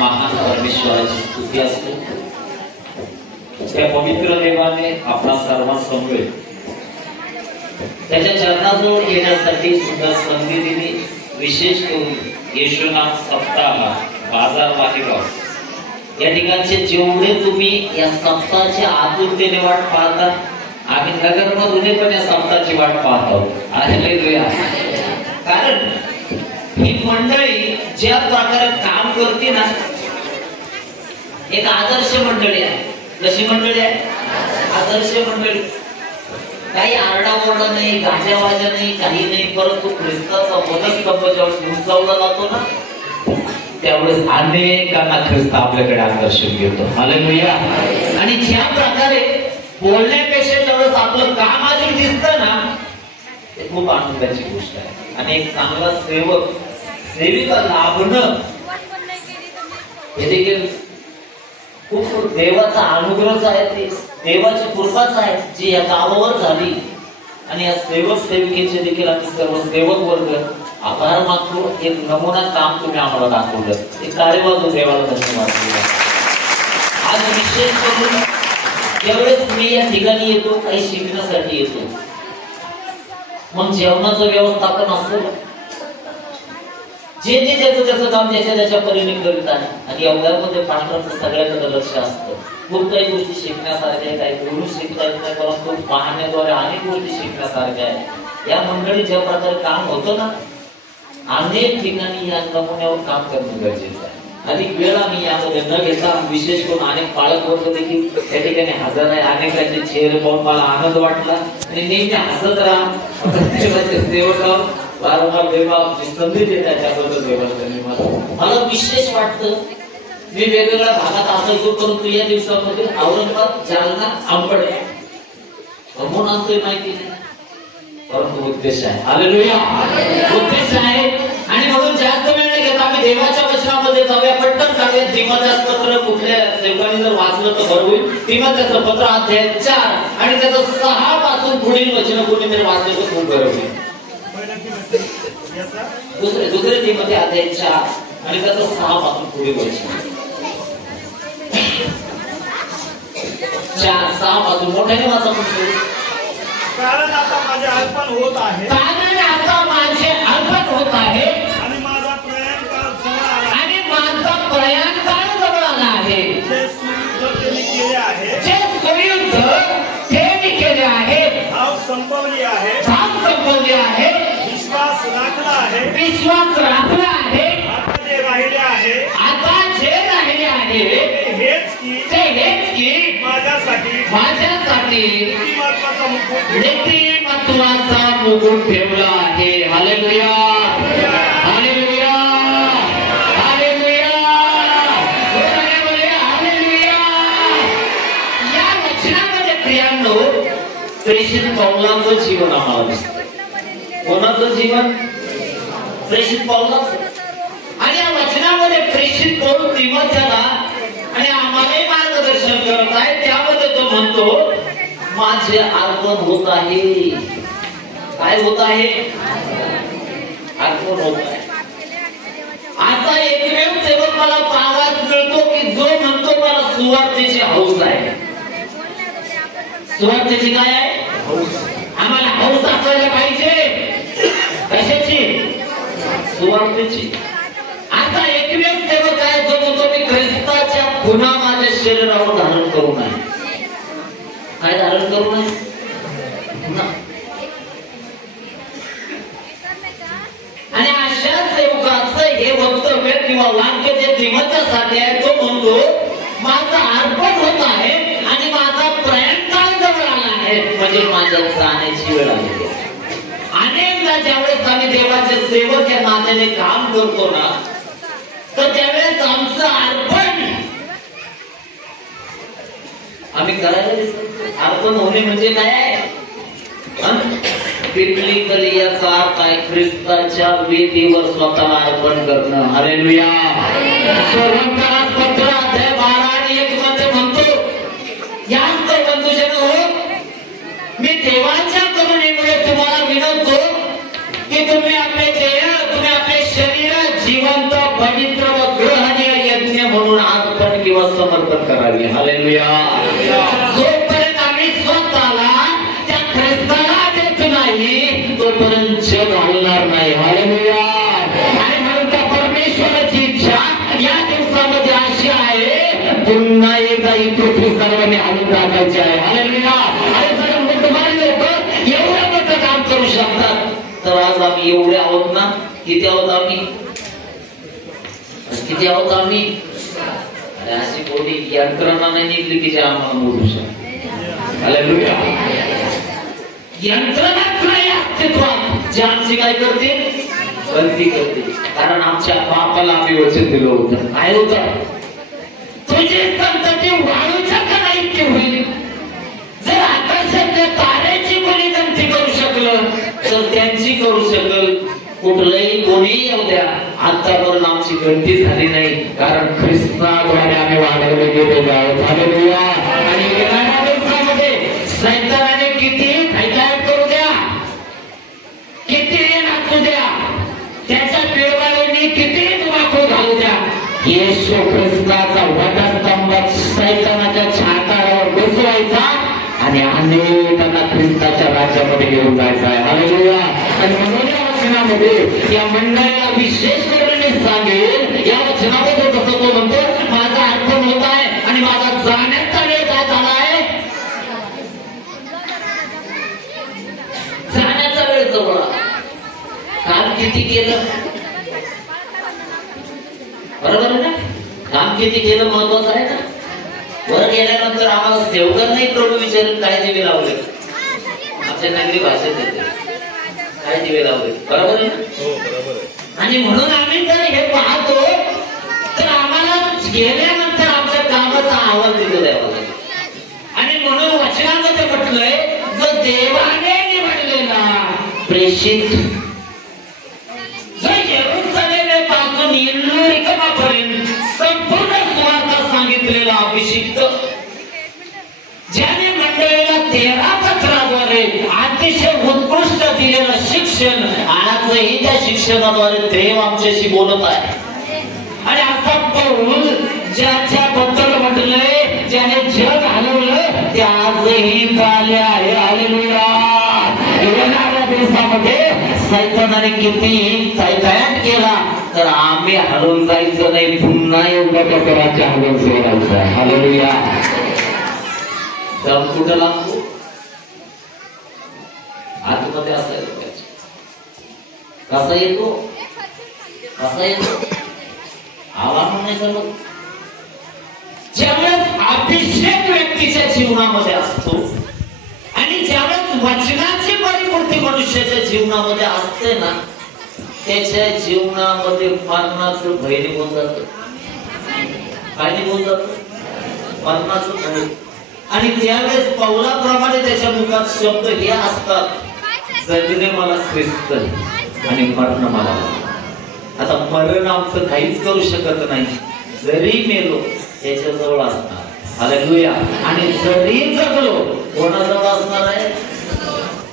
महान परमेश्वराची स्तुती असते। त्या पवित्र देवाने आपला सर्वांसमोर त्याच्या चरणाजवळ येण्यासाठी सुद्धा संधी दिली। विशेष करून येशूनाम सप्ताह बाजार वाहिगाव या ठिकाणचे जेवढे तुम्ही या सप्ताहाच्या आतुरतेने वाट पाहता, आम्ही नगरमधून पण या सप्ताहाची वाट पाहतो। हालेलुया। कारण ही मंडळी ज्या प्रकारे काम करते ना, एक आदर्श मंडळी आहे। कशी मंडळी आहे? आदर्श मंडळी। काही आरडाओरडा नाही, गाजावाजा नाही, काही नाही, परंतु ख्रिस्ताचा वधस्तंभ ज्यावेळेस उंचावला जातो ना, त्यावेळेस अनेकांना ख्रिस्त आपल्याकडे आकर्षून घेतो। हालेलुया। आणि ज्या प्रकारे बोलण्यापेक्षा ज्यावेळेस आपलं काम अधिक दिसतं ना, ते खूप आनंदाची गोष्ट आहे। आणि एक चांगला सेवक, सेविका लाभणं हे देखील खूप देवाचा अनुग्रह आहे, ते देवाची कृपाच आहे जी या गावावर झाली। आणि या सेवक सेविकेचे देखील आम्ही सर्व सेवक वर्ग आभार मागतो। एक नमुना काम तुम्ही आम्हाला दाखवलं, एक कार्यवाहू देवाला धन्यवाद। आज विशेष करून ज्यावेळेस मी या ठिकाणी येतो, काही शिकण्यासाठी येतो, मग जेवणाचं व्यवस्थापन असेल, जे जे ज्याचं काम त्याच्या परीने करीत आहे। आणि एवढ्यामध्ये पांढराचं सगळ्याकडे लक्ष असतं। खूप काही गोष्टी शिकण्यासारख्या, काही बोलून शिकता येत नाही, परंतु पाहण्याद्वारे अनेक गोष्टी शिकण्यासारख्या आहेत। या मंडळी ज्या प्रकारे काम होतं ना, अनेक ठिकाणी या नमुन्यावर काम करणं गरजेचं आहे। अधिक वेळ आम्ही यामध्ये न घेता, विशेष करून अनेक पालक वर्ग देखील त्या ठिकाणी हजर आहे। अनेकांचे चेहरे पाहून मला आनंद वाटला आणि नेहमी हसत राहा। सेवकावर वारंवार देवा संधी देतात, त्याबद्दल देवाला धन्यवाद। मला विशेष वाटतं, मी वेगवेगळ्या भागात असायचो, परंतु या दिवसामध्ये औरंगाबाद, जालना, आंबड म्हणून आणतोय माहिती नाही, परंतु उद्देश आहे। हालेलुया। उद्देश आहे। आणि म्हणून जास्त वेळ नाही घेत, आम्ही देवाच्या वचनामध्ये जाऊया, पटकन जाऊया। तिमोथेचं पत्र कुठल्या सेवकांनी जर वाचलं तर बरं होईल। तिमोथेचं पत्र अध्याय 4 आणि त्याचं 6 पासून पुढील वचन कोणीतरी वाचलं तर खूप बरं होईल। दुसरे तिमोथी अध्याय 4 आणि त्याचं 6 पासून पुढील वचन, 4-6 पासून मोठ्याने वाचा। कारण आता माझे अर्पण होत आहे, कारण आता माझे अर्पण होत आहे, आणि माझा प्रयाण काळ जवळ आला, आणि माझा प्रयाण काळ जवळ आला आहे। जे सुयुद्ध त्यांनी केले आहे, जे सुयुद्ध त्यांनी केले आहे, धाव संपवली आहे, धाव संपवली आहे, विश्वास राखला आहे, विश्वास राखला आहे। आता जे राहिले आहे, आता जे राहिले आहे ते हेच की माझ्यासाठी नीतिमत्वाचा मुकुट ठेवला आहे। हालेलुया। हालेलुया। हालेलुया। हालेलुया। या वचनामध्ये प्रियांनो, प्रेषित पौलाचं जीवन आम्हाला दिसतं। कोणाचं जीवन? प्रेषित पौलाचं। आणि या वचनामध्ये प्रेषित पौल तिमोथेला आणि आम्हालाही मार्गदर्शन करत आहे। त्यामध्ये तो म्हणतो, माझे अर्पण होत आहे। काय होत आहे? अर्पण होत आहे। आता एकमेव सेवक मला पाहायला मिळतो की जो म्हणतो मला सुवार्तेची हौस आहे। सुवार्तेची काय आहे? आम्हाला हौस असायला पाहिजे। कशाची? सुवार्तेची। आता एकमेव सेवक आहे जो म्हणतो मी ख्रिस्ताच्या खुणा माझ्या शरीरावर धारण करू नये। काय धारण करू नये? आणि अशा सेवकाचं हे वक्तव्य किंवा वाक्य जे तिमोथेसाठी आहे, तो म्हणतो माझं अर्पण होत आहे आणि माझा प्रयाण काळ जवळ आला आहे, म्हणजे माझ्या जाण्याची वेळ आली आहे। अनेकदा ज्यावेळेस आम्ही देवाचे सेवक या नात्याने काम करतो ना, तर त्यावेळेस आमचं अर्पण आम्ही करायला दिसतो। अर्पण होणे म्हणजे काय? बिब्लिकली याचा अर्थ आहे ख्रिस्ताच्या वेदीवर स्वतःला अर्पण करणं। हालेलुया। सोरंकारात पत्र अध्याय 12 आणि 1 मध्ये म्हणतो, याच बंधुजनो, मी देवाच्या करुणेमुळे तुम्हाला विनवतो की तुम्ही आपले शरीर जिवंत, पवित्र व ग्रहणीय यज्ञ किंवा समर्पण करावी. हालेलुया. जोपर्यंत आम्ही स्वतःला त्या ख्रिस्ताला देत नाही तोपर्यंत जग हलणार नाही. हालेलुया. आणि म्हणून त्या परमेश्वराची इच्छा या दिवसामध्ये अशी आहे, पुन्हा एकदा ही पृथ्वी सर्वांनी हलून टाकायची आहे. हालेलुया. आणि जर बुद्धवान लोक एवढं मोठं काम करू शकतात तर आज आम्ही एवढे आहोत ना. किती आहोत आम्ही? किती आहोत आम्ही? अशी कोणी यंत्रणा नाही निघली की जे आम्हाला मोजू शकते. हालेलुया. यंत्रणाच नाही अस्तित्वात जे आमची काय करते? गलती करते. कारण आमच्या बापाला आम्ही वचन दिलं होतं. काय होतं? तुझी संतती वाळूच्या कणा इतकी होईल. जर आकाशातल्या ताऱ्याची कोणी गणती करू शकलं तर त्यांची करू शकल. कुठलंही कोणी येऊ द्या, आतापर्यंत आमची गणती झाली नाही, कारण ख्रिस्ताद्वारे आम्ही वाढवले गेलेलो आहोत. हालेलुया. आणि येणाऱ्या दिवसामध्ये सैतानाने किती काय करू द्या, किती नाचू द्या, त्याच्या पिळवाळीने किती धुमाकूळ घालू द्या, येशू ख्रिस्ताचा वधस्तंभ सैतानाच्या छातावर बसवायचा आणि अनेकांना ख्रिस्ताच्या राज्यामध्ये घेऊन जायचं आहे. हालेलुया. आणि म्हणून या वचनामध्ये या मंडळीला विशेष करून सांगेल, या वचनामध्ये जसं तो म्हणतो माझा अर्पण होत आहे आणि माझा जाण्याचा वेळ काय झाला आहे? जाण्याचा वेळ जवळ. काम किती केलं? बरोबर आहे ना? काम किती केलं महत्वाचं आहे ना. वर गेल्यानंतर आम्हाला सेवकांनाही प्रभू विचारून काय दिवे लावले. आमच्या नागरी भाषेत येते काय दिवे लावले. बरोबर आहे ना? हो बरोबर आहे. आणि म्हणून आम्ही जर हे पाहतो तर आम्हाला गेल्यानंतर आमच्या कामाचा आवाज दिला द्यावा लागेल. आणि म्हणून वचनामध्ये म्हटलंय, जो देवाने निवडलेला प्रेषित जो येरूशलेमेपासून इल्लुरिकमापर्यंत संपूर्ण सुवार्ता सांगितलेला अभिषिक्त, ज्याने मंडळीला 13 पत्राद्वारे अतिशय उत्कृष्ट दिलेलं शिक्षण, आजही त्या शिक्षणाद्वारे देव आमच्याशी बोलत आहे. आणि असा पौल ज्याच्या बद्दल म्हटलंय, ज्याने जग हलवलं, ते आजही झाले आहे. हालेलुया. येणाऱ्या दिवसामध्ये सैतानाने किती तयार केला तर आम्ही हलवून जायचं नाही, पुन्हा एकदा त्याचं राज्य हलवून सोडायचं. हालेलुया. दम कुठं लागतो? आतमध्ये असायला पाहिजे. कसा येतो? कसा येतो? आवाज नाही चालत. ज्यावेळेस अभिषेक व्यक्तीच्या जीवनामध्ये असतो आणि ज्यावेळेस वचनाची परिपूर्ती मनुष्याच्या जीवनामध्ये असते ना, त्याच्या जीवनामध्ये मरणाचं भय निघून जातं. काय निघून जातं? मरणाचं भय. आणि त्यावेळेस पौलाप्रमाणे त्याच्या मुखात शब्द हे असतात, जगणे मला ख्रिस्त आणि मरण मला. आता मरण आमचं काहीच करू शकत नाही. जरी मेलो त्याच्याजवळ असणार. हालेलुया. आणि जरी जगलो कोणाजवळ असणार आहे?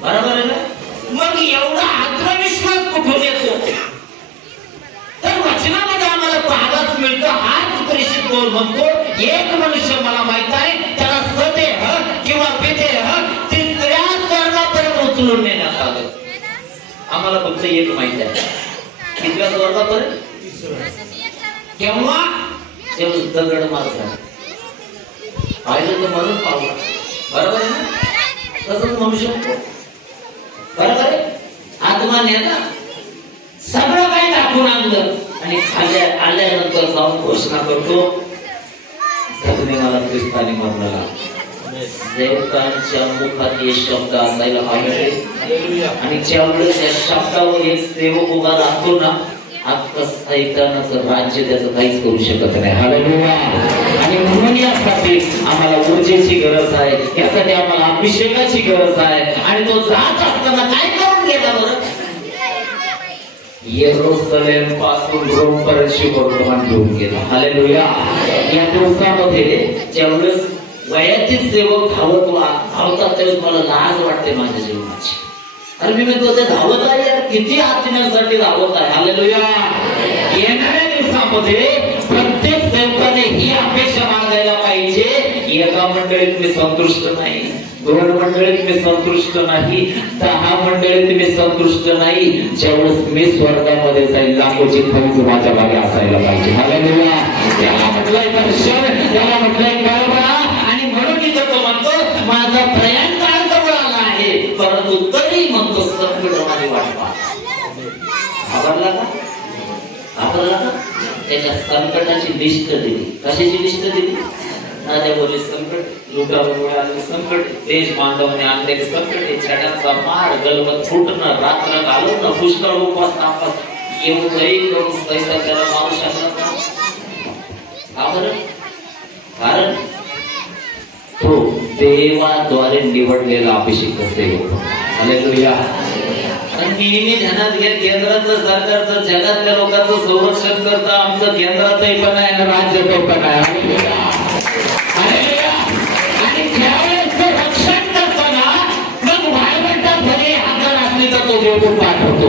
बरोबर आहे ना? मग एवढा आत्मविश्वास कुठून येतो? तर वचनामध्ये आम्हाला पाहायलाच मिळतं. हाच प्रेषित बोल म्हणतो, एक मनुष्य मला माहित आहे, त्याला सदेह किंवा विदेह तिसऱ्या स्वर्गापर्यंत उचलून नेण्यात आलं. आम्हाला फक्त एक माहित आहे. कितव्या स्वर्गापर्यंत? केव्हा? जेव्हा दगड मार झाला. पाहिलं तर म्हणून पावला. बरोबर आहे ना? तसंच म्हणू शकतो. बरोबर आहे. आत्मा नेला, सगळं काही टाकून आणलं आणि आल्यानंतर जाऊन घोषणा करतो, जगणे मला ख्रिस्ताने मरणाला. सेवकांच्या मुखात हे शब्द असायला पाहिजे. आणि ज्यावेळेस या शब्दावर एक सेवक उभा राहतो ना, अख्खं सैतानाचं राज्य त्याचं काहीच करू शकत नाही. हालेलुया. आणि म्हणून यासाठी आम्हाला ऊर्जेची गरज आहे, यासाठी आम्हाला अभिषेकाची गरज आहे. आणि तो जात असताना काय करून गेला बरं? येरूशलेम पासून रोम पर्यंत वर्तमान घेऊन गेला. हालेलुया. या दिवसामध्ये ज्यावेळेस वयातील सेवक धावतात त्यावेळेस मला लाज वाटते माझ्या जीवनाची. अरे मी म्हणतो ते धावत आहे यार, किती आत्म्यासाठी धावत आहे. हालेलुया. येणाऱ्या दिवसामध्ये प्रत्येक सेवकाने ही अपेक्षा मंडळीत मी संतुष्ट नाही, 2 मंडळीत मी संतुष्ट नाही, 10 मंडळीत मी संतुष्ट नाही. ज्यावेळेस मी स्वर्गामध्ये जाईल लाखोची फौज माझ्या मागे असायला पाहिजे. हालेलुया. त्याला म्हटलंय दर्शन, त्याला म्हटलंय कळवळा. आणि म्हणून इथं तो म्हणतो माझा प्रयाण काळ जवळ आला आहे, परंतु तरी म्हणतो संकट माझी वाट पाहत. आवडला का? आवडला का? त्याच्या संकटाची लिस्ट दिली. कशाची लिस्ट दिली? राजा बोलले संकट, लुटामुळे आलेले संकट, देश बांधवने आणलेले संकट, छड्याचा मार, गलबत फुटणं, रात्र घालवणं, पुष्कळ उपवास तापस, एवढंही करून सैन्य त्याला मारू शकला का? कारण तो देवाद्वारे निवडलेला अभिषेक होता. हालेलुया. नेहमी ध्यानात घ्या, केंद्राचं सरकारचं जगातल्या लोकांचं संरक्षण करतं, आमचं केंद्राचंही पण आहे, राज्याचं पण आहे. आणि ज्यावेळेस तो रक्षण करतो ना, मग वाळवंटात भले हाताळ असली तर तो देवदूत पाठवतो.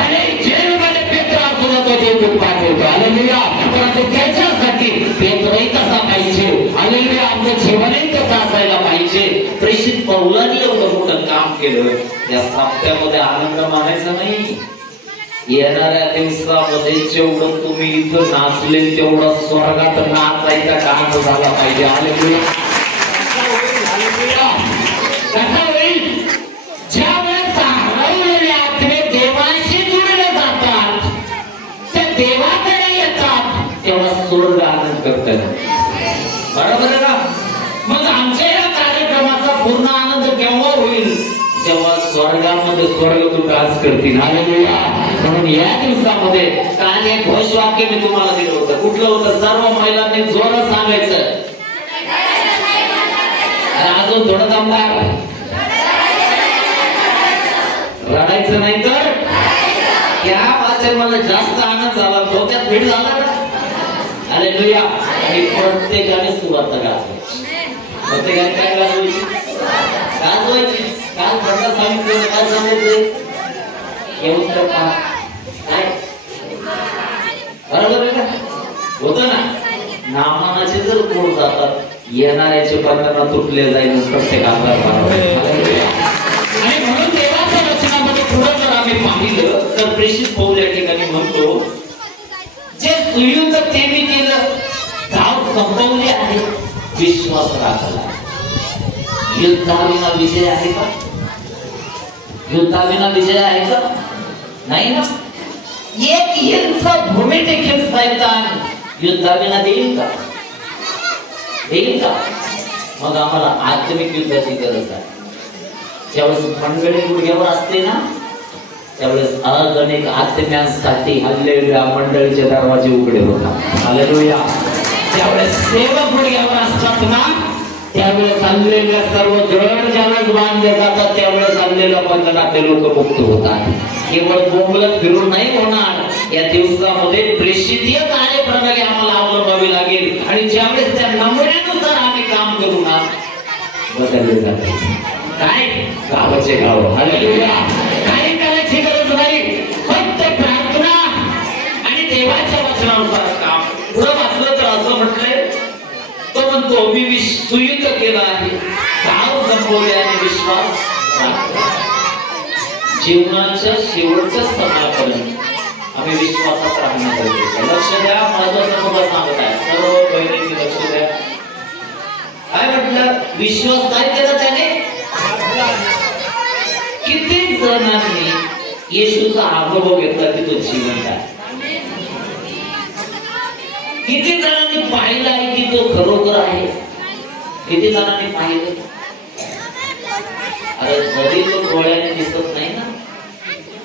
आणि जेलमध्ये पेत्र असतो तो देवदूत पाठवतो. हालेलुया. परंतु त्याच्यासाठी पेत्रही तसा पाहिजे. हालेलुया. आमचं जीवनही तसं असायला पाहिजे. प्रेषित पौलांनी एवढं मोठं काम केलं, या सप्त्यामध्ये आनंद मानायचा नाही. येणाऱ्या दिवसामध्ये जेवढं तुम्ही इथं नाचले तेवढं स्वर्गात नाचायचा डान्स झाला पाहिजे. हालेलुया. कसा होईल? ज्यावेळेस हरवलेले आत्मे देवाशी जुळले जातात, त्या देवाकडे येतात, तेव्हा स्वर्ग आनंद करतात. बरोबर आहे ना? मग आमच्या या कार्यक्रमाचा पूर्ण आनंद केव्हा होईल? जेव्हा स्वर्गामध्ये स्वर्गदूत डान्स करतील. हालेलुया. म्हणून या दिवसामध्ये काल एक घोषवाक्य मी तुम्हाला दिलं होतं. कुठलं होतं? सर्व महिलांनी जोरात सांगायचं. अजून थोडं दमदार, रडायचं नाही तर त्या वाचन मला जास्त आनंद झाला, डोक्यात भीड झाला ना. हालेलुया. आणि प्रत्येकाने सुरुवात गाजवायची. प्रत्येकाने काय गाजवायची? गाजवायची. काल घटना सांगितलं, काय सांगायचं? येऊन तर काय बरोबर आहे का? होतं ना. नामानाचे जर कोण जातात, येणाऱ्याचे बंधन तुटले जाईल प्रत्येकाला. आणि म्हणून देवाच्या वचनामध्ये पुढे जर आम्ही पाहिलं तर प्रेषित पौल या ठिकाणी म्हणतो, जे सुयुद्ध ते मी केलं, धाव संपवली आहे, विश्वास राखला. युद्धाविना विजय आहे का? युद्धाविना विजय आहे का? नाही ना. एक इंच भूमी देखील सैतान युद्धाविना देईल का? देईल का? मग आम्हाला आत्मिक युद्धाची गरज आहे. ज्यावेळेस मंडळी गुडघ्यावर असते ना, त्यावेळेस अगणित आत्म्यांसाठी हल्लेल्या मंडळीचे दरवाजे उघडे होतात. हालेलुया. ज्यावेळेस सेवक गुडघ्यावर असतात ना, त्यावेळेस हल्लेल्या सर्व जड ज्यावेळेस बांधले जातात, त्यावेळेस हल्लेल्या बंधनातले लोक मुक्त होतात. केवळ बोंबलत फिरून नाही होणार. या दिवसामध्ये प्रेषितीय कार्यप्रणाली आम्हाला अवलंबावी लागेल. आणि ज्यावेळेस त्या नमुन्यानुसार आम्ही काम करू ना, बदलले जाते. काय? गावाचे गाव. हालेलुया. काही करायची गरज नाही, फक्त प्रार्थना आणि देवाच्या वचनानुसार काम. पुढे वाचलं तर असं म्हटलंय, तो म्हणतो मी सुयुद्ध केला आहे, धाव संपवली आणि विश्वास राखला. जीवनाच्या शेवटच्या स्तरापर्यंत आम्ही विश्वासात राहणं गरजेचं आहे. लक्ष द्या, महत्वाचं तुम्हाला सांगत आहे, सर्व बहिणींनी लक्ष द्या. काय म्हटलं? विश्वास काय केला त्याने? किती जणांनी येशूचा अनुभव घेतला की तो जिवंत आहे? किती जणांनी पाहिलं आहे की तो खरोखर आहे? किती जणांनी पाहिलं? अरे जरी तो डोळ्याने दिसत नाही ना,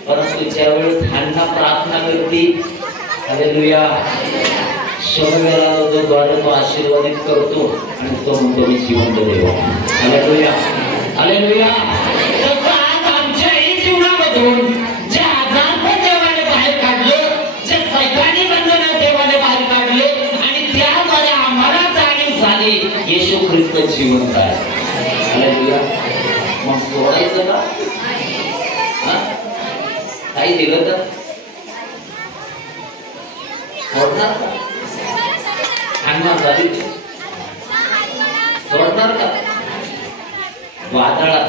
परंतु ज्यावेळेस हन्ना प्रार्थना करते, हालेलुया, शमवेला जो द्वारे तो आशीर्वादित करतो आणि तो म्हणतो मी जिवंत देव. हालेलुया. हालेलुया. तसं आज आमच्याही जीवनामधून जे आजारपण देवाने बाहेर काढलं, जे सैतानी बंधनं देवाने बाहेर काढले आणि त्याद्वारे आम्हाला जाणीव झाली येशू ख्रिस्त जिवंत आहे. हालेलुया. मग सोडायचं का? काही दिलं तर सोडणार का? अन्ना झाली सोडणार का? वादळात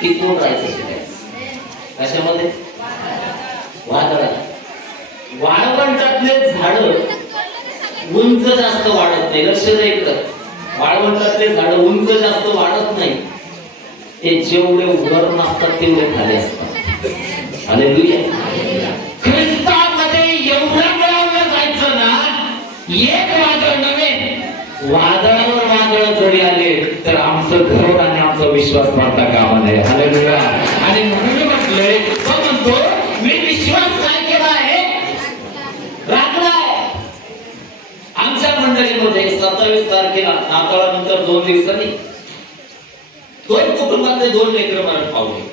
टिकून राहायचं शिकायचं. कशामध्ये? वादळात. वाळवंटातले झाड उंच जास्त वाढत नाही. लक्ष द्या इकडं. वाळवंटातले झाड उंच जास्त वाढत नाही. ते जेवढे वर नसतात तेवढे खाली असतात. हालेलुया. ख्रिस्तामध्ये एवढं मिळवलं जायचं ना, एक वादळ नव्हे, वादळावर वादळ जरी आले तर आमचं घर आणि आमचा विश्वास मारता कामा नये. हालेलुया. आणि म्हणून म्हटलंय, तो म्हणतो मी विश्वास काय केला आहे? राखलाय. आमच्या मंडळीमध्ये 27 तारखेला नाताळानंतर 2 दिवसांनी 2 कुटुंबातले 2 लेकरं मरण पावले.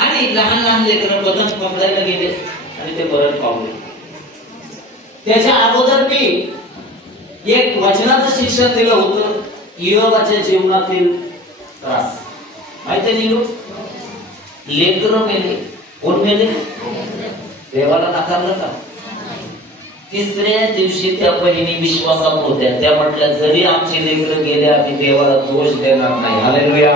आणि लहान लहान लेकरं बदन पकडायला गेले आणि ते मरण पावले. त्याच्या अगोदर मी एक वचनाचं शिक्षण दिलं होतं, योबाच्या जीवनातील त्रास. माहिती आहे? लेकरं मेले. कोण मेले? देवाला नाकारलं का? तिसऱ्या दिवशी त्या बहिणी विश्वासात होत्या. त्या म्हटल्या, जरी आमची लेकरं गेले आम्ही देवाला दोष देणार नाही. हालेलुया.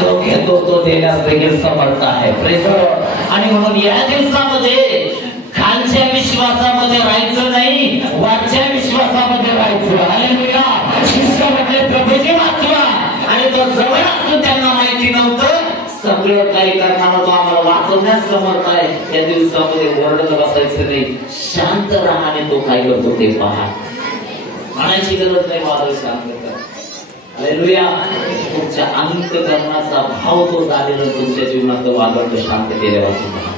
जो घेतो तो देण्यास देखील समर्थ आहे. Praise the Lord. आणि म्हणून या दिवसामध्ये खालच्या विश्वासामध्ये राहायचं नाही, वरच्या विश्वासामध्ये राहायचं. हालेलुया. शिष्य म्हटले, प्रभूजी वाचवा. आणि तो जवळ असतो त्यांना माहिती नव्हतं. सगळं काही करणारा तो आम्हाला वाचवण्यास समर्थ आहे. त्या दिवसामध्ये ओरडत बसायचं नाही, शांत राहा आणि तो काय करतो ते पहा. म्हणायची गरज नाही वादळ शांत कर. हालेलुया. तुमच्या अंतःकरणाचा भाव तो झालेला तुमच्या जीवनाचं वादळ शांत केल्यापासून.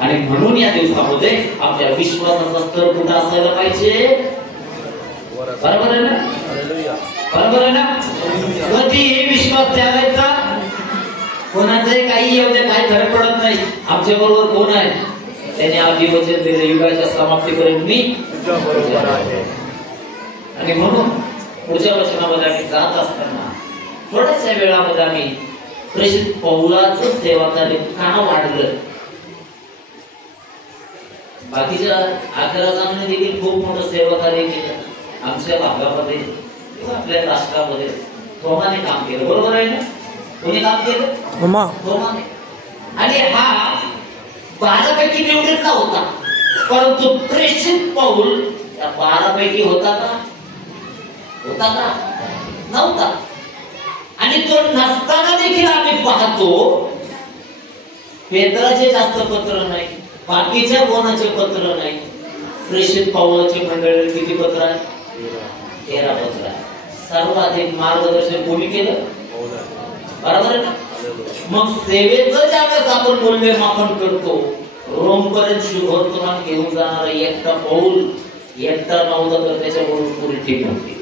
आणि म्हणून या दिवसामध्ये आपल्या विश्वासाचा स्तर कुठं असायला पाहिजे? बरोबर आहे ना? बरोबर आहे ना? कधीही विश्वास द्यावायचा. कोणाचंही काही येऊ दे, काही फरक पडत नाही. आमच्या बरोबर कोण आहे? त्याने आपली वचन दिले, युगाच्या समाप्तीपर्यंत मी बरोबर आहे. आणि म्हणून पुढच्या वचनामध्ये आम्ही जात असताना थोड्याशा वेळामध्ये आम्ही प्रेषित पौलाचं सेवाकार्य का वाढलं. बाकीच्या 11 जणांनी देखील खूप मोठं सेवाकार्य केलं आमच्या भागामध्ये किंवा आपल्या राष्ट्रामध्ये. थोमाने काम केलं. बरोबर आहे ना? कोणी काम केलं? थोमाने. आणि हा 12 पैकी निवडीतला होता. परंतु प्रेषित पौल त्या 12 पैकी होता का? होता का? नव्हता. आणि तो नसताना देखील आम्ही पाहतो पेत्राचे जास्त पत्र नाही, बाकीच्या कोणाचे पत्र नाही. प्रेषित पौलाचे मंडळी किती पत्र आहे? 13 पत्र आहे. सर्वाधिक मार्गदर्शन कोणी केलं? बरोबर आहे ना? मग सेवेचं ज्यावेळेस आपण मूल्यमापन करतो, रोम पर्यंत शुभवर्तमान घेऊन जाणारा एकटा पौल एकटा नव्हता तर त्याच्याबरोबर पुरी टीम होती.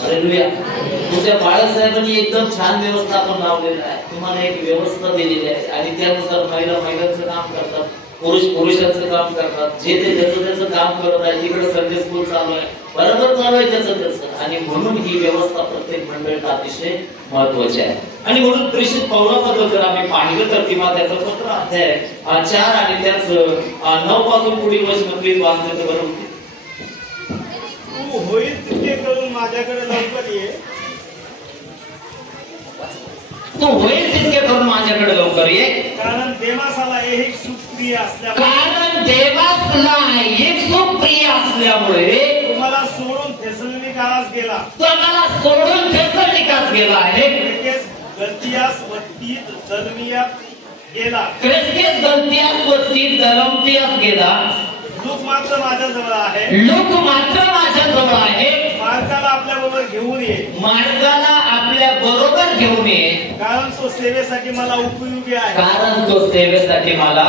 हालेलुया. तुमच्या बाळासाहेबांनी एकदम छान व्यवस्थापन लावलेलं आहे. तुम्हाला एक व्यवस्था दिलेली आहे आणि त्यानुसार महिला महिलांचं काम करतात, पुरुष पुरुषांचं काम करतात. जे ते त्याचं काम करत आहे. तिकडे संडे स्कूल चालू आहे, बरोबर चालू आहे त्याचं. आणि म्हणून ही व्यवस्था प्रत्येक मंडळात अतिशय महत्वाची आहे. आणि म्हणून प्रेषित पौलाबद्दल जर आम्ही पाहिलं तर किंवा त्याचं पत्र अध्याय 4 आणि त्याच 9 पासून पुढील वचन प्लीज वाचलं तर बरं. तू होईल तितके करून माझ्याकडे लवकर ये. तू होईल तितके करून माझ्याकडे लवकर ये. कारण देवासाला एक सुप्रिय असल्यामुळे तुम्हाला सोडून थेसलोनिकास गेला. तुम्हाला सोडून थेसलोनिकास गेला आहे. गलतियास वस्तीत दलमियात गेला. गलतियास वस्तीत दलमतियास गेला. लूक मात्र माझ्याजवळ आहे. लूक मात्र माझ्याजवळ आहे. मार्गाला आपल्या बरोबर घेऊन ये. मार्गाला आपल्या बरोबर घेऊन ये. कारण तो सेवेसाठी मला उपयोगी आहे. कारण तो सेवेसाठी मला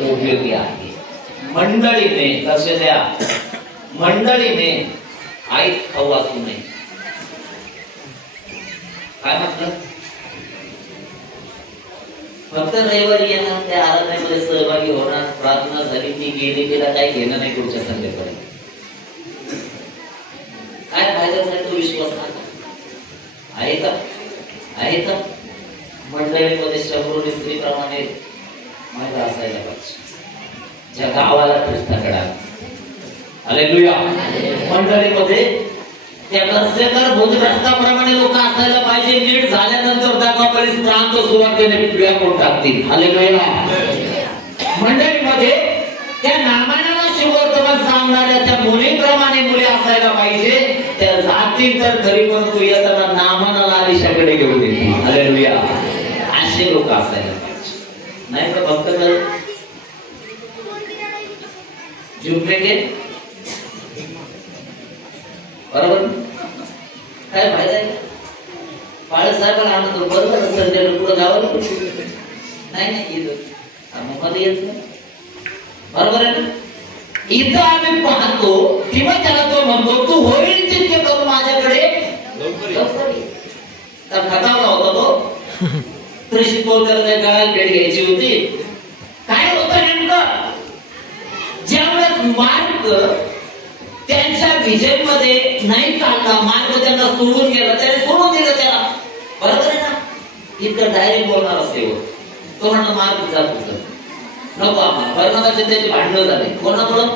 उपयोगी आहे. मंडळीने, लक्ष द्या, मंडळीने ऐक खाऊ असू नये. काय म्हटलं? फक्त रविवारी येणार, त्या आराधनेमध्ये सहभागी होणार, प्रार्थना झाली ती गेली, तिला काही घेणं नाही पुढच्या संध्याकाळी. काय फायदा झाला तो विश्वास आहे का? आहे का? मंडळीमध्ये 100 स्त्रीप्रमाणे महिला असायला पाहिजे, ज्या गावाला पुस्तकाला. हालेलुया. मंडळीमध्ये त्या कर्सेकर भोजरस्ताप्रमाणे लोक असायला पाहिजे. नीट झाल्यानंतर दाखवापरीस प्रांत सुरुवातीने पिढ्या कोण टाकतील. हालेलुया. मंडळीमध्ये त्या नामानाला शिववर्तमान सांगणाऱ्या त्या मुलीप्रमाणे मुली असायला पाहिजे. त्या जातील तर खरी, परंतु येताना नामानाला आलिशाकडे घेऊन येतील. हालेलुया. असे लोक असायला पाहिजे. नाही तर फक्त झुमलेले बरोबर काय फायदा आहे. बाळ साहेबांना आणतो बरोबर संध्याकाळी पुढे गावाला नाही मध्ये यायचं बरोबर आहे. इथं आम्ही पाहतो किंवा त्याला तो म्हणतो तू होईल तितके करून माझ्याकडे खतावला होता तो प्रेषित बोलताना त्या गळ्यात भेट घ्यायची होती. काय होतं नेमकं ज्यावेळेस मार्ग त्यांच्या विजय मध्ये नाही चालला, मार्ग त्यांना सोडून गेला, त्याने सोडून दिलं त्याला. बरोबर आहे ना. इतकं डायरेक्ट बोलणार असते तो म्हणतो मार्ग जात नको आम्हाला. परिणामाचे त्याचे भांडण झाले कोणामुळं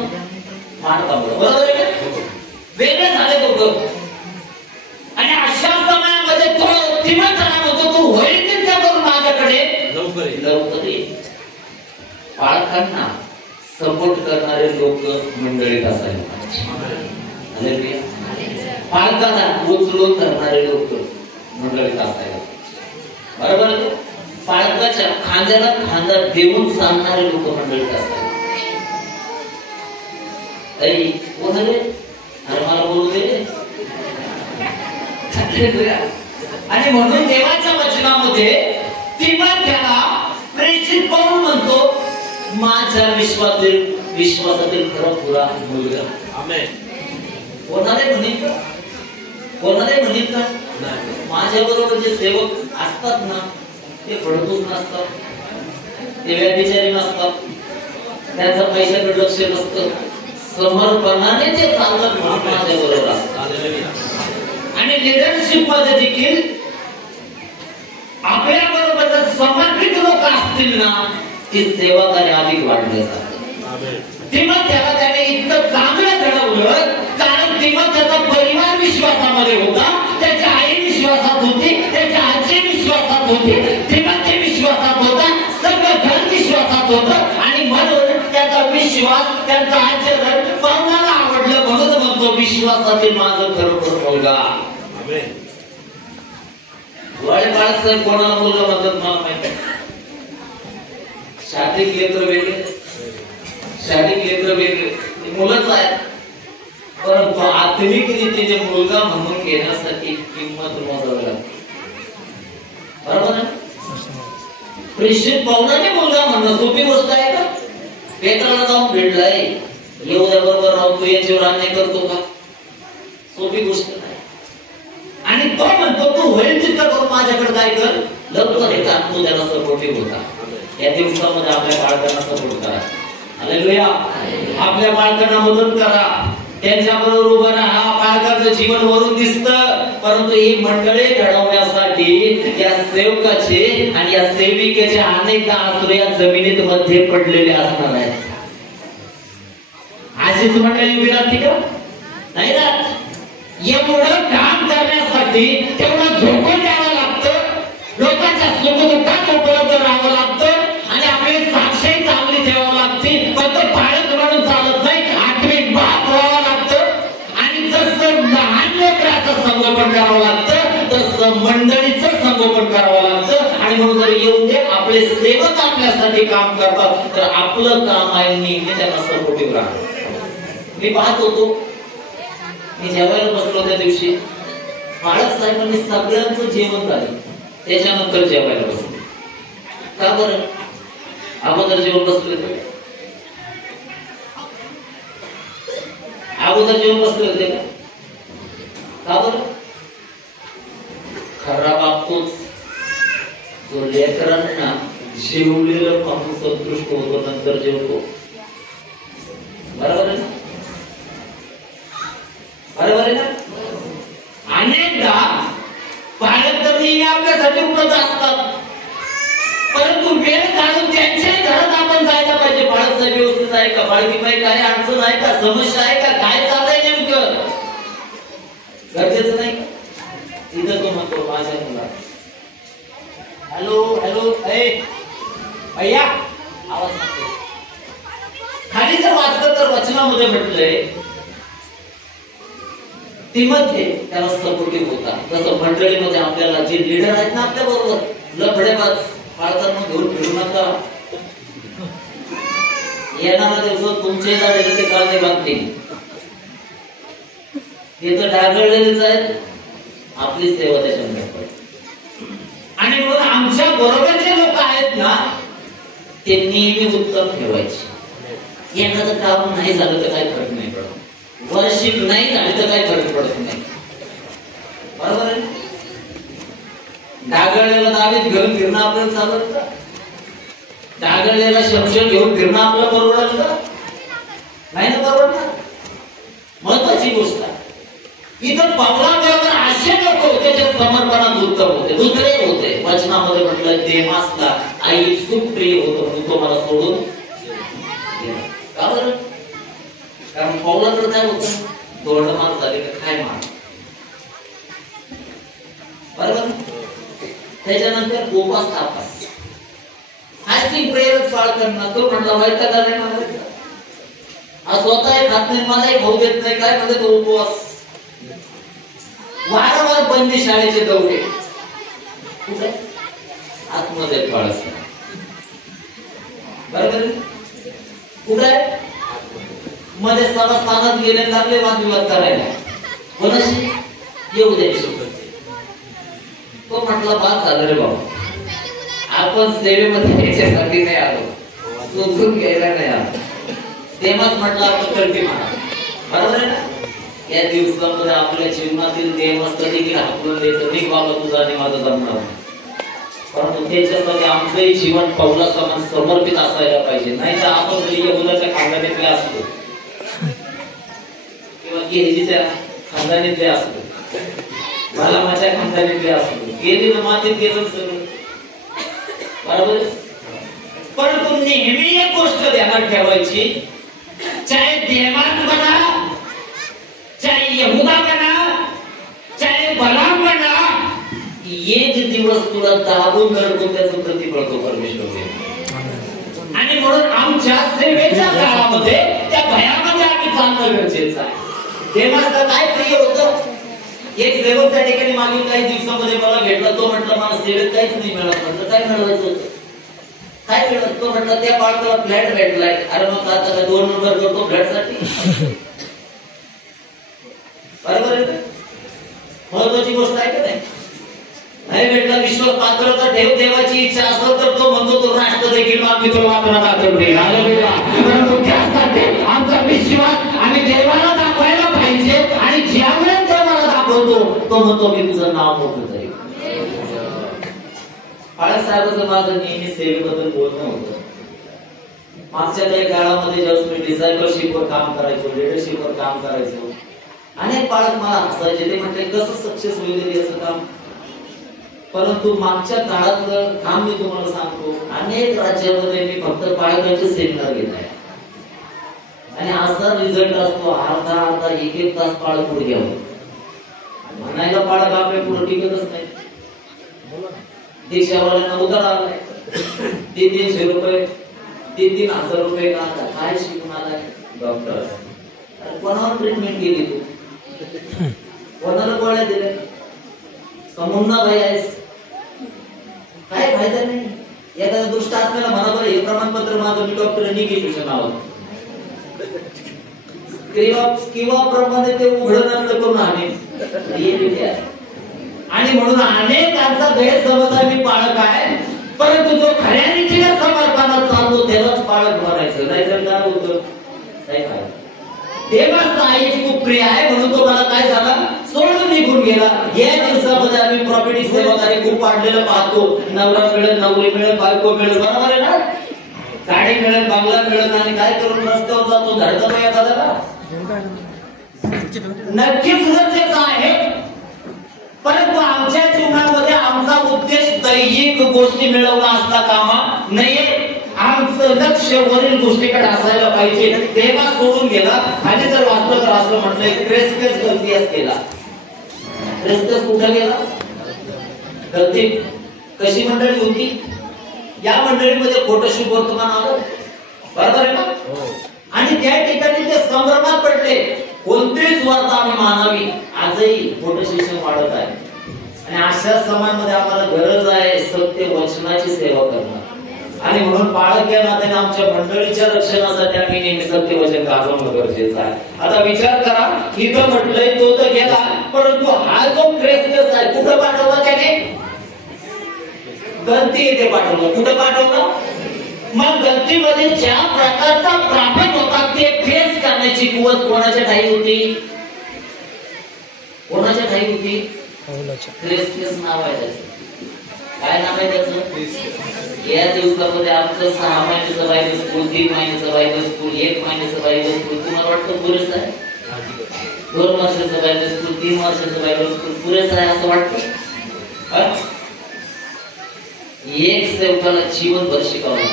मार्गामुळं. बरोबर आहे ना. वेगळे झाले लोक. आणि अशा समयामध्ये तो तिमंतरान होतो तू होईल तितक्या करून माझ्याकडे लवकर ये. बाळकांना सपोर्ट करणारे लोक मंडळीत असायला पाहिजे. बाळकांना उचलून करणारे लोक मंडळीत असायला पाहिजे. बरोबर. बाळकाच्या खांद्याला खांदा देऊन सांगणारे लोक मंडळीत असायला पाहिजे. कोणाले अरे मला बोलू दे. आणि म्हणून देवाच्या वचनामध्ये तिमोथेला प्रेषित पाऊल म्हणतो माझ्या विश्वासातील खरा पुरा मुलगा. कोणाला म्हणेल का कोणाला म्हणेल का माझ्या बरोबर जे सेवक असतात ना ते पडतूच नसतात, ते व्याधिचारी नसतात, त्यांचा पैशाकडे लक्ष नसतं, समर्पणाने ते चालतात म्हणून माझ्या बरोबर असतात. आणि लिडरशिप मध्ये देखील आपल्या बरोबर समर्पित लोक असतील ना ती सेवकाने अधिक वाढले जातात. तिमोथेला त्याने इतकं चांगलं घडवलं कारण तिमोथेचा परिवार विश्वासामध्ये होता, त्याची आई विश्वासात होती, त्याची आजी विश्वासात होती, तिमोथे विश्वासात होता, सगळं घर विश्वासात होतं. आणि म्हणून त्याचा विश्वास त्यांचा आचरण पाहुण्याला आवडलं. म्हणून म्हणतो विश्वासातील माझं खरोखर मुलगा. बाळासाहेब कोणाला मुलगा म्हणतात मला माहिती. शारीरिक लेकर वेगळे, शारीरिक लेकर वेगळे मुलंच आहेत, परंतु आत्मिक रीतीने मुलगा म्हणून घेण्यासाठी किंमत मोजावी लागते. बरोबर ना. प्रेषित पाहुणाने मुलगा म्हणणं सोपी गोष्ट आहे का. पेत्राला जाऊन भेटलाय एवढ्या बरोबर राहून तू याच्यावर अन्याय करतो का. सोपी गोष्ट नाही. आणि तो म्हणतो तू होईल तितकं करून माझ्याकडे काय कर लवकर हे काम. तू त्याला सपोर्टिव्ह होता. या दिवसामध्ये आपल्या बाळकांना सपोर्ट करा. हालेलुया. आपल्या बाळकांना मदत करा, त्यांच्याबरोबर उभं राहा. बाळकाचं जीवन वरून दिसतं, परंतु ही मंडळी घडवण्यासाठी या सेवकाचे आणि या सेविकेचे अनेकदा आसुर या जमिनीत मध्ये पडलेले असणार आहेत. अशीच मंडळी उभी राहते का नाही राहत. एवढं काम करण्यासाठी तेवढं झोपून द्यावं लागतं, लोकांच्या सुखदुःखात उपलब्ध राहावं लागतं आणि आपली साक्षी चांगली ठेवावं लागते. फक्त पाळत म्हणून चालत नाही, आत्मिक बाप व्हावं लागतं. आणि जसं लहान लेकराचं संगोपन करावं लागतं तसं मंडळीचं संगोपन करावं लागतं. आणि म्हणून जर एवढे आपले सेवक आपल्यासाठी काम करतात तर आपलं काम आहे नेहमी त्यांना सपोर्टिव्ह राहणं. मी पाहत होतो, मी जेवायला बसलो त्या दिवशी बाळक साहेबांनी सगळ्यांचं जेवण झालं, त्याच्यानंतर जेवायला बसले. का बरं अगोदर जेवण बसले होते, अगोदर जेवण बसले होते का बरं. खरा बाप तोच जो लेकरांना जेवलेलं पाहून संतुष्ट होतो नंतर जेवतो. बरोबर आहे ना. बरोबर आहे ना. अनेकदा पालक तर नेहमी आपल्यासाठी उपलब्ध असतात, परंतु वेळ काढून त्यांच्या घरात आपण जायला पाहिजे. बाळासाहेब व्यवस्थित आहे का, बाळकीबाई काय अडचण आहे का, समस्या आहे का, काय चाललंय नेमकं. गरजेचं नाही. इथं तो म्हणतो माझ्या मुला, हॅलो हॅलो भैया आवाज नसतो. खाली जर वाचलं तर वचनामध्ये म्हटलंय तिमध्ये त्याला सपोर्टिव्ह होता. तसं मंडळीमध्ये आपल्याला जे लीडर आहेत ना आपल्या बरोबर लफडेबाज बाळकांना घेऊन फिरू नका. येणारा दिवस तुमचे झालेले ते काळजी बांधतील. हे तर डागळलेलेच आहेत. आपली सेवा त्याच्यामध्ये आणि म्हणून आमच्या बरोबर जे लोक आहेत ना ते नेहमी उत्तम ठेवायचे. एखादं काम नाही झालं तर काही फरक नाही पडत. वर्षिक नाही झाली तर काही फरक पडत नाही. बरोबर आहे. डागळलेला दावीत घेऊन फिरणं आपल्याला चालत का? डागळलेला शमशेर घेऊन फिरणं आपल्याला परवडत का? नाही ना परवडणार. महत्वाची गोष्ट आहे. इथं पावलाबरोबर असे लोक होते जे समर्पणात उत्तम होते. दुसरे होते वचनामध्ये म्हटलं देमासला आई सुप्रिय होतो म्हणून तो मला सोडून का बरं? कारण पावलाचं काय होतं दोडमार झाले का काय मार. बरोबर. त्याच्यानंतर उपवास तापास फास्टिंग प्रेयरच पाळ करणं. तो म्हटला व्हायचा का नाही म्हणायचा. हा स्वतः एक खात नाही मलाही खाऊ देत नाही काय म्हणजे तो उपवास. वारंवार बंदी शाळेचे दौरे कुठे आतमध्ये पाळस बरोबर कुठे मध्ये सभास्थानात गेले लागले वादविवाद करायला. कोणाशी येऊ द्यायची. तो म्हटला बाद झालं रे बाबा. आपण सेवेमध्ये याच्यासाठी नाही आलो. शोधून घ्यायला नाही आलो. तेव्हाच म्हटलं आपण करते म्हणा. बरोबर आहे ना. या दिवसामध्ये आपल्या जीवनातील देवस्थ देखील हाकलून द्यायचं नाही बाबा तुझा आणि माझं जमणार. परंतु त्याच्यासाठी आमचंही जीवन पौला समान समर्पित असायला पाहिजे. नाही तर आपण यहुदाच्या खानदानीतले असतो किंवा केजीच्या खानदानीतले असतो मला माझ्या खानदानीतले असतो. गेलेलं मातीत गेलं सगळं. बरोबर. परंतु नेहमी एक गोष्ट ध्यानात ठेवायची. चाहे देवान बना चाहे यहुदा बना चाहे बलाम बना एक दिवस तुला दाबून धरतो त्याचं प्रतिफळ तो परमेश्वर देईल. आणि म्हणून आमच्या सेवेच्या काळामध्ये त्या भयामध्ये आम्ही चालणं गरजेचं आहे. देवाला काय प्रिय होतं. एक सेवक त्या ठिकाणी मागील काही दिवसामध्ये मला भेटला. तो म्हटलं मला सेवेत काहीच नाही मिळत. म्हटलं काय मिळवायचं होतं. काय मिळत. तो म्हटलं त्या बाळकाला फ्लॅट भेटलाय. अरे मग आता 2 नंबर करतो फ्लॅट साठी. बरोबर आहे. महत्वाची गोष्ट आहे का नाही. नाही भेटला विश्वास पात्रता ठेव. देवाची इच्छा असेल तर तो म्हणतो तो राष्ट्र देखील मागितो मात्र दाखवून देईल. परंतु त्यासाठी आमचा विश्वास आम्ही देवाला दाखवायला पाहिजे. आणि ज्यावेळेस देवाला दाखवतो तो म्हणतो मी तुझं नाव मोठं करेल. बाळासाहेबांचं माझं नेहमी सेवेबद्दल बोलणं होतं. मागच्या काही काळामध्ये जेव्हा मी डिसायपलशिपवर काम करायचो लिडरशिपवर काम करायचो अनेक बाळक मला हसायचे. ते म्हटले कसं सक्सेस होईल याचं काम. परंतु मागच्या काळातलं काम मी तुम्हाला सांगतो. अनेक राज्यामध्ये मी फक्त बाळकांचे सेमिनार घेत आहे आणि असा रिझल्ट असतो अर्धा 1-1 तास बाळक पुढे घ्यावं. म्हणायला बाळक आपल्या पुढे टिकतच नाही. दीक्षावाल्यांना उतार आलाय 300 रुपये 3,000 रुपये का काय शिकून आलाय डॉक्टर. कोणावर ट्रीटमेंट केली तू. कोणाला गोळ्या दिल्या. कमुन्ना भाई आहेस काय फायदा नाही. एखाद्या दुष्ट आत्म्याला म्हणा बरं हे प्रमाणपत्र माझं मी डॉक्टर निघेशन आहोत किंवा प्रमाणे ते उघडं नंद करून आणेल. आणि म्हणून अनेकांचा गैरसमज आहे मी पाळक आहे. परंतु जो खऱ्या रीतीने समर्पणात चालतो त्यालाच पाळक म्हणायचं. नाहीतर काय होतं काय फायदा. देवाचा आई खूप प्रिय आहे म्हणून तो मला काय झाला सोडून निघून गेला. या दिवसामध्ये आम्ही प्रॉपर्टी सेवादारी खूप वाढलेलं पाहतो. नवरा मिळेल नवरी मिळेल बायको मिळेल. बरोबर आहे ना. गाडी मिळेल बंगला मिळेल आणि काय करून रस्त्यावर जातो धडधड एखाद्याला नक्कीच गरजेचं आहे. परंतु आमच्या जीवनामध्ये आमचा उद्देश दैहिक गोष्टी मिळवणं असता कामा नये. आमचं लक्ष वरील गोष्टीकडे असायला पाहिजे. देवा सोडून गेला आणि जर वाचलं तर असं म्हटलंय क्रेसकेस गलतीयास केला. ख्रिस्तस कुठे गेला? गलती कशी मंडळी होती? या मंडळीमध्ये फोटोशूट वर्तमान आलं, बरोबर आहे ना? आणि त्या ठिकाणी ते संभ्रमात पडले, कोणती स्वार्थ आम्ही मानावी. आजही फोटोशूट वाढत आहे आणि अशा समयामध्ये आम्हाला गरज आहे सत्य वचनाची सेवा करणं. आणि म्हणून पाळक या नात्याने आमच्या मंडळीच्या रक्षणासाठी आम्ही नेहमी सत्य वचन गाजवणं गरजेचं आहे. आता विचार करा, इथं म्हटलंय तो तर गेला, परंतु हा जो ख्रिस्तस आहे कुठं पाठवला त्याने? गलती येथे पाठवलं. कुठं पाठवलं? मग गलतीमध्ये ज्या प्रकारचा प्रॉब्लेम होता ते फेस करण्याची कुवत कोणाच्या ठाई होती? कोणाच्या ठाई होती? ख्रिस्तस नाव आहे त्याचं. काय नाव आहे त्याचं? या दिवसामध्ये आमचं 6 महिन्याचं बायबल स्कूल, 3 महिन्याचं बायबल स्कूल, 1 महिन्याचं बायबल स्कूल तुम्हाला वाटतं पुरेसं आहे? 2 वर्षाचं बायबल स्कूल, 3 वर्षाचं बायबल स्कूल पुरेसं आहे असं वाटतं? एक सेवकाला जीवनभर शिकवलं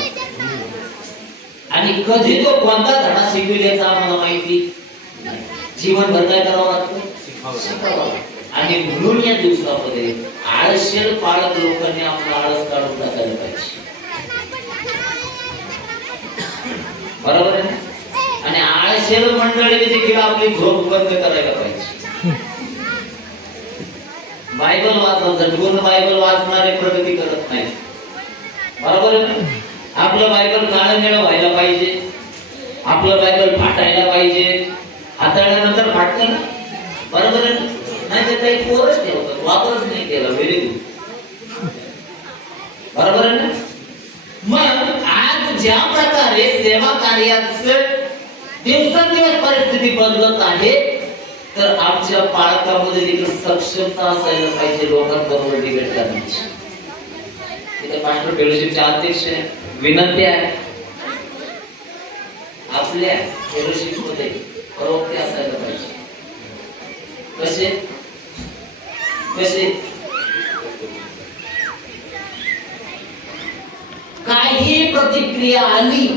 आणि कधी तो कोणता धडा शिकविल्याचा आम्हाला माहिती. जीवनभर काय करावं लागतं? शिकावं. आणि म्हणून या दिवसामध्ये आळशील पाळक लोकांनी आपला आळस काढून टाकायला पाहिजे, बरोबर आहे? आणि आळशील मंडळीने देखील आपली झोप बंद करायला पाहिजे. बायबल वाचन झटकून बायबल वाचणारे प्रगती करत नाही, बरोबर आहे? आपलं बायबल काळं निळं व्हायला पाहिजे, आपलं बायबल फाटायला पाहिजे. हाताळल्यानंतर फाटतं ना, बरोबर आहे? नाही तर काही पोरच ठेवतात, वापरच नाही केला. व्हेरी गुड, बरोबर आहे ना? मग आज ज्या प्रकारे सेवा कार्याचं दिवसेंदिवस परिस्थिती बदलत आहे, तर आमच्या पालकांमध्ये देखील सक्षमता असायला पाहिजे लोकांबरोबर डिबेट करण्याची. इथे मास्टर फेलोशिपचे अध्यक्ष विनंती आहे, आपल्या फेलोशिप मध्ये प्रवक्ते असायला पाहिजे. कसे कसे काही प्रतिक्रिया आली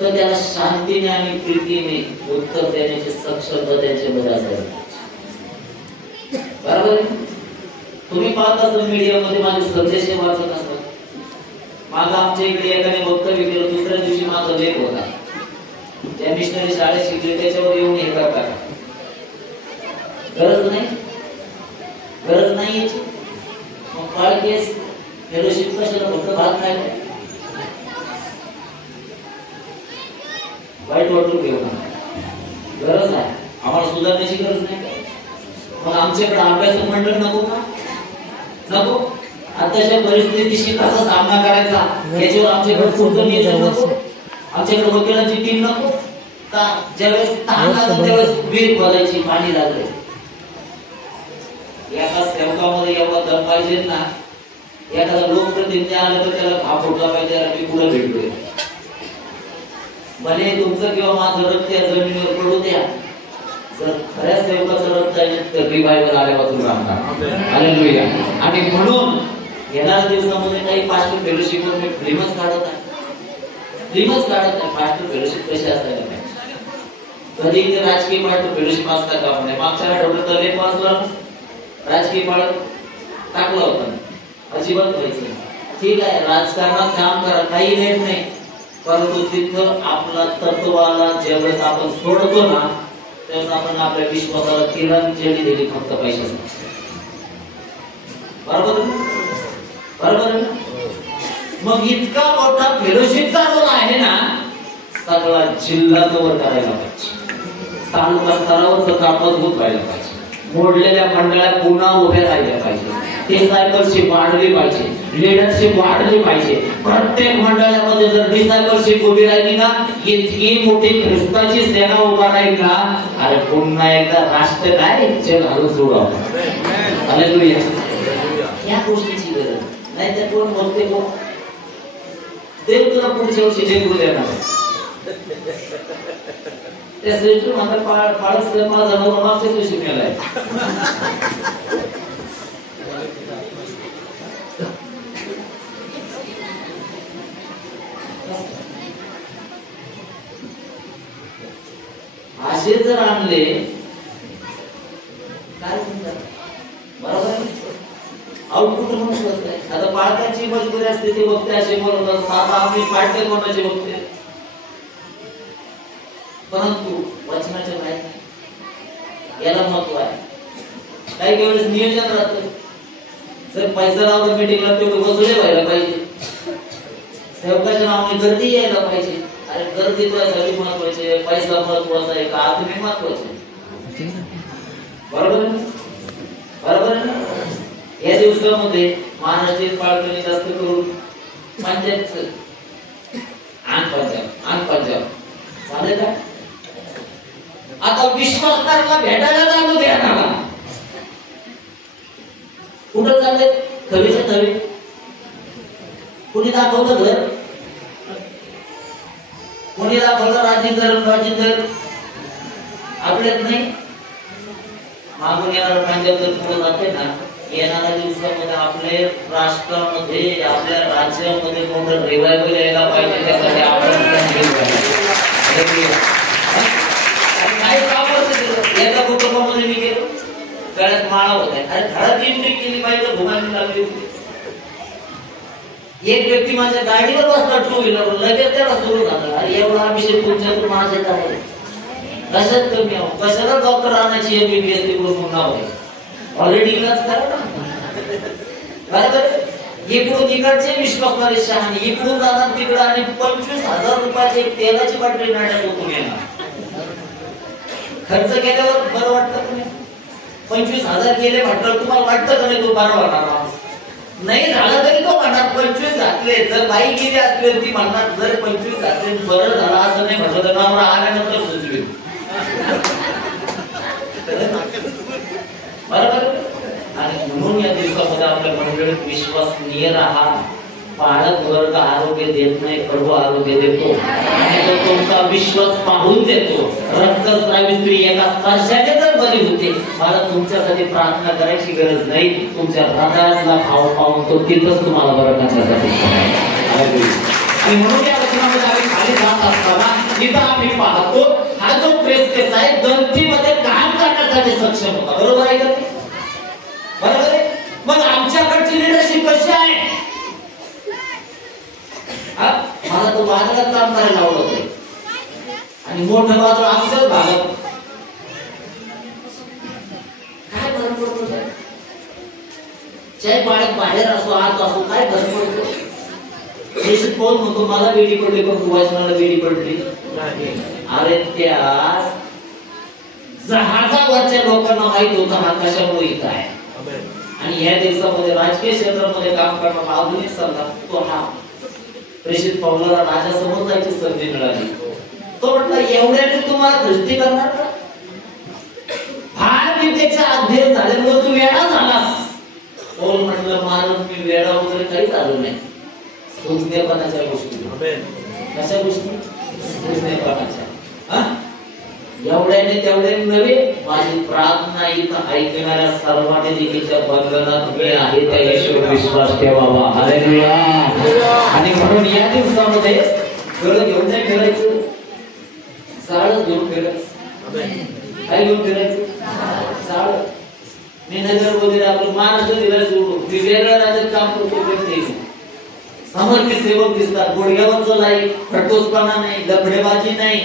तर त्याला शांतीने आणि प्रीतीने उत्तर देण्याची सक्षमता त्यांच्यामध्ये असायला पाहिजे, बरोबर आहे? तुम्ही पाहत असाल मीडियामध्ये माझे संदेश वाचत असतात. माझा आमच्या इकडे एकाने वक्तव्य केलं, दुसऱ्या दिवशी माझा लेख होता, त्या मिशनरी शाळेत शिकले त्याच्यावर येऊन हे करतात. गरज नाही, गरज नाही याची. मग काळ केस फेलोशिप कशाला फक्त भाग नाही, वाईट वाटून घेऊ नका. गरज आहे, आम्हाला सुधारण्याची गरज नाही. मग आमच्याकडे अभ्यासक मंडळ नको का? नको. आताच्या परिस्थितीशी कसा सामना करायचा याच्यावर आमच्याकडे पुढचं नियोजन नको? आमच्याकडे वकिलांची टीम नको का? ज्यावेळेस तहान लागली त्यावेळेस वीर बोलायची, पाणी लागले. एका सेवकामध्ये एवढा दम पाहिजे ना, एखादा लोकप्रतिनिधी आला तर त्याला भाव फुटला पाहिजे, मी पुढे भेटलोय. भले तुमचं किंवा माझं रक्त या जमिनीवर पडू द्या, जर खऱ्या सेवकाचं रक्त आहे तर रिवायवल आल्यापासून राहणार. हालेलुया. आणि म्हणून येणाऱ्या दिवसामध्ये काही पास्टर फेलोशिप मी फिल्मच काढत आहे, फिल्मच काढत आहे. पास्टर फेलोशिप कशी असायला पाहिजे? कधी इथे राजकीय पास्टर फेलोशिप असतात का? आपण मागच्या आठवड्यात तर लेख वाचला, राजकीय पाळक टाकला होता, अजिबात व्हायचं. ठीक आहे, राजकारणात काम करा, काही नेत नाही, परंतु तिथं आपला तत्वाला ज्यावेळेस आपण सोडतो ना, त्यावेळेस आपण आपल्या विश्वासाला तिरंजली दिली फक्त पैशासाठी. बरोबर बरोबर. मग इतका मोठा फेलोशिपचा रोल आहे ना, सगळा जिल्हा कव्हर करायला पाहिजे, तालुका स्तरावर काम मजबूत व्हायला पाहिजे, मोडलेल्या मंडळात पुन्हा उभे राहिले पाहिजे, डिसायपलशिप वाढली पाहिजे, लीडरशिप वाढली पाहिजे. प्रत्येक मंडळामध्ये जर डिसायपलशिप उभी राहिली ना, इतकी मोठी ख्रिस्ताची सेना उभा राहील ना, अरे पुन्हा एकदा राष्ट्र काय जग घालून सोडा. हालेलुया. या गोष्टीची गरज नाही तर कोण बोलते कोण? देव तुला पुढच्या वर्षी लेकरू देणार. त्या श्रेष्ठ मात्र पाळस माझा नवरा मागच्याच दिवशी मिळालाय. असे जर आणले काय म्हणतात, मजबुरी असते ते बघते असे बोलतात, आता आम्ही फाटके कोणाचे बघते. परंतु वचनाच्या बाहेर याला महत्व आहे. काही वेळेस नियोजन राहतं. जर पैसा लावून मीटिंगला तेवढे वसुले व्हायला पाहिजे, सेवकाच्या नावाने गर्दी यायला पाहिजे. अरे गर्दी तुझ्यासाठी महत्वाची आहे, पैसा महत्वाचा आहे का तुम्ही महत्वाचे? बरोबर बरोबर ना. या दिवसामध्ये महाराष्ट्राची पाळकणी जास्त करून पंजाबच आण पंजाब चालेल का? आता विश्वासदाराला भेटायला जाणू द्या ना. कुठं चालले? थवेच्या थवे. कुणी दाखवलं घर, कोणी दाखवलं राजींदर आपल्यात नाही. मागून येणार पंजाब जर पुढे जाते ना, येणाऱ्या दिवसामध्ये आपल्या राष्ट्रामध्ये आपल्या राज्यामध्ये मोठं रिवायवल यायला पाहिजे. त्यासाठी आपण एका कुटुंबामध्ये मी गेलो, गळ्यात माळा होत आहे. अरे घरात एंट्री केली पाहिजे, घुमायला लागली होती. एक व्यक्ती माझ्या गाडीवर बसला टू व्हीलर, लगेच त्याला सुरू झाला, अरे एवढा विषय तुमच्यातून माझ्यात आहे, कशात कमी आहो, कशाला डॉक्टर आणायची MBBS तिकडून नाव आहे, ऑलरेडी इलाज करा ना. बरोबर. इकडून इकडचे विश्वासणारे शहाणे इकडून जाणार तिकडं आणि 25,000 रुपयाची तेलाची बाटली नाण्यात उतरून येणार. खर्च केल्यावर बरं वाटतं तुम्ही? 25,000 गेले म्हटलं तुम्हाला वाटतं का नाही तो बरा होणार? नाही झाला तरी तो म्हणणार 25 घातले. जर बाई गेली असली ती म्हणणार जर 25 घातले बरं झालं असं नाही म्हटलं तर नवरा आल्यानंतर सुचवेल. बरोबर. आणि म्हणून या दिवसामध्ये आपल्या मंडळीत विश्वसनीय राहा. पालक वर्ग आरोग्य देत नाही, प्रभू आरोग्य देतो आणि तो तुमचा विश्वास पाहून देतो. रक्तस्रावी स्त्री एका स्पर्शाने जर बरी होते, मला तुमच्यासाठी प्रार्थना करायची गरज नाही. तुमच्या हृदयातला भाव पाहून तो तिथंच तुम्हाला बरं करण्यासाठी. आणि म्हणून या वचनामध्ये आम्ही खाली जात असताना तिथं आम्ही पाहतो हा जो प्रेस आहे गंतीमध्ये काम करण्यासाठी सक्षम होता. बरोबर आहे का? बरोबर आहे. मग आमच्याकडची लिडरशिप कशी आहे? मला तो वादळात काम करायला आवडत आणि मोठं वादळ आमच्याच भागात. काय फरक पडतो? चाय पाण्यात बाहेर असो आत असो काय फरक पडतो? देशात कोण म्हणतो मला वेडी पडली पण वाचनाला वेडी पडली? अरे त्या जहाजावरच्या लोकांना माहित होतं हा कशामुळे येत आहे. आणि या दिवसामध्ये राजकीय क्षेत्रामध्ये काम करणारा आधुनिक सल्ला तो हा प्रेषित पावलाला राजासमोर जायची संधी मिळाली. तो म्हटला एवढ्याने तुम्हाला दृष्टी करणार का? फार विद्येचा अध्ययन झाल्यामुळे तू वेडा झालास. पौल म्हटलं महाराज मी वेडा वगैरे काही झालो नाही. सुज्ञपणाच्या गोष्टी. कशा गोष्टी? सुज्ञपणाच्या. एवढ्याने तेवढ्याने नव्हे, माझी प्रार्थना इथं ऐकणाऱ्या सर्वांनी देखील बंधनात मी आहे त्या येशूवर विश्वास ठेवावा. हालेलुया. आणि म्हणून या दिवसामध्ये गळ घेऊन नाही फिरायचं, जाळच घेऊन फिरायचं. काय घेऊन फिरायचं? जाळ. मी नगर वगैरे आपलं महाराष्ट्र दिला सोडून मी वेगळ्या राज्यात काम करतो. समर्पित सेवक दिसतात. गुडघ्यावरचं नाही, फटकोसपणा नाही, लफडेबाजी नाही,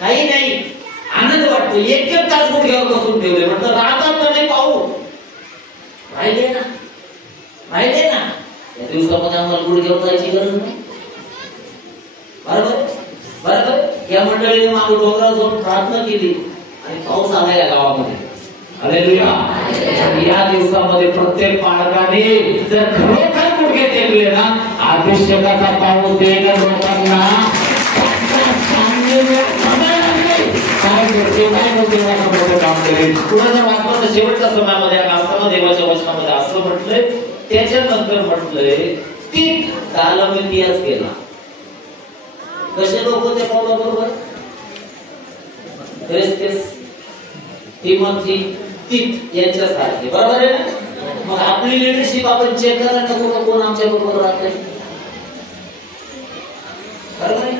काही नाही. आनंद वाटतो. एक तास गुडघ्यावर बसून ठेवले म्हटलं राहतात तर नाही पाहू. राहिले ना, राहिले ना. या दिवसामध्ये आम्हाला गुडघ्यावर जायची गरज नाही. बरोबर बरोबर. या मंडळीने मागे डोंगरावर जाऊन प्रार्थना केली आणि पाऊस आला या गावामध्ये. हालेलुया. या दिवसामध्ये प्रत्येक पालकाने जर खरोखर गुडघे टेकले ना, अभिषेकाचा पाऊस देणं लोकांना काम करेल. पुढे वाचनाच्या शेवटच्या समयामध्ये असताना देवाच्या वचनामध्ये असं म्हटलंय, त्याच्यानंतर म्हटलंय तीत कालमितीयास गेला. कसे लोक ते पावला बरोबर? तिमोथी तीत यांच्यासारखे. बरोबर आहे ना? मग आपली लिडरशिप आपण चेक करायला नको का कोण आमच्या बरोबर राहतंय? बरोबर आहे.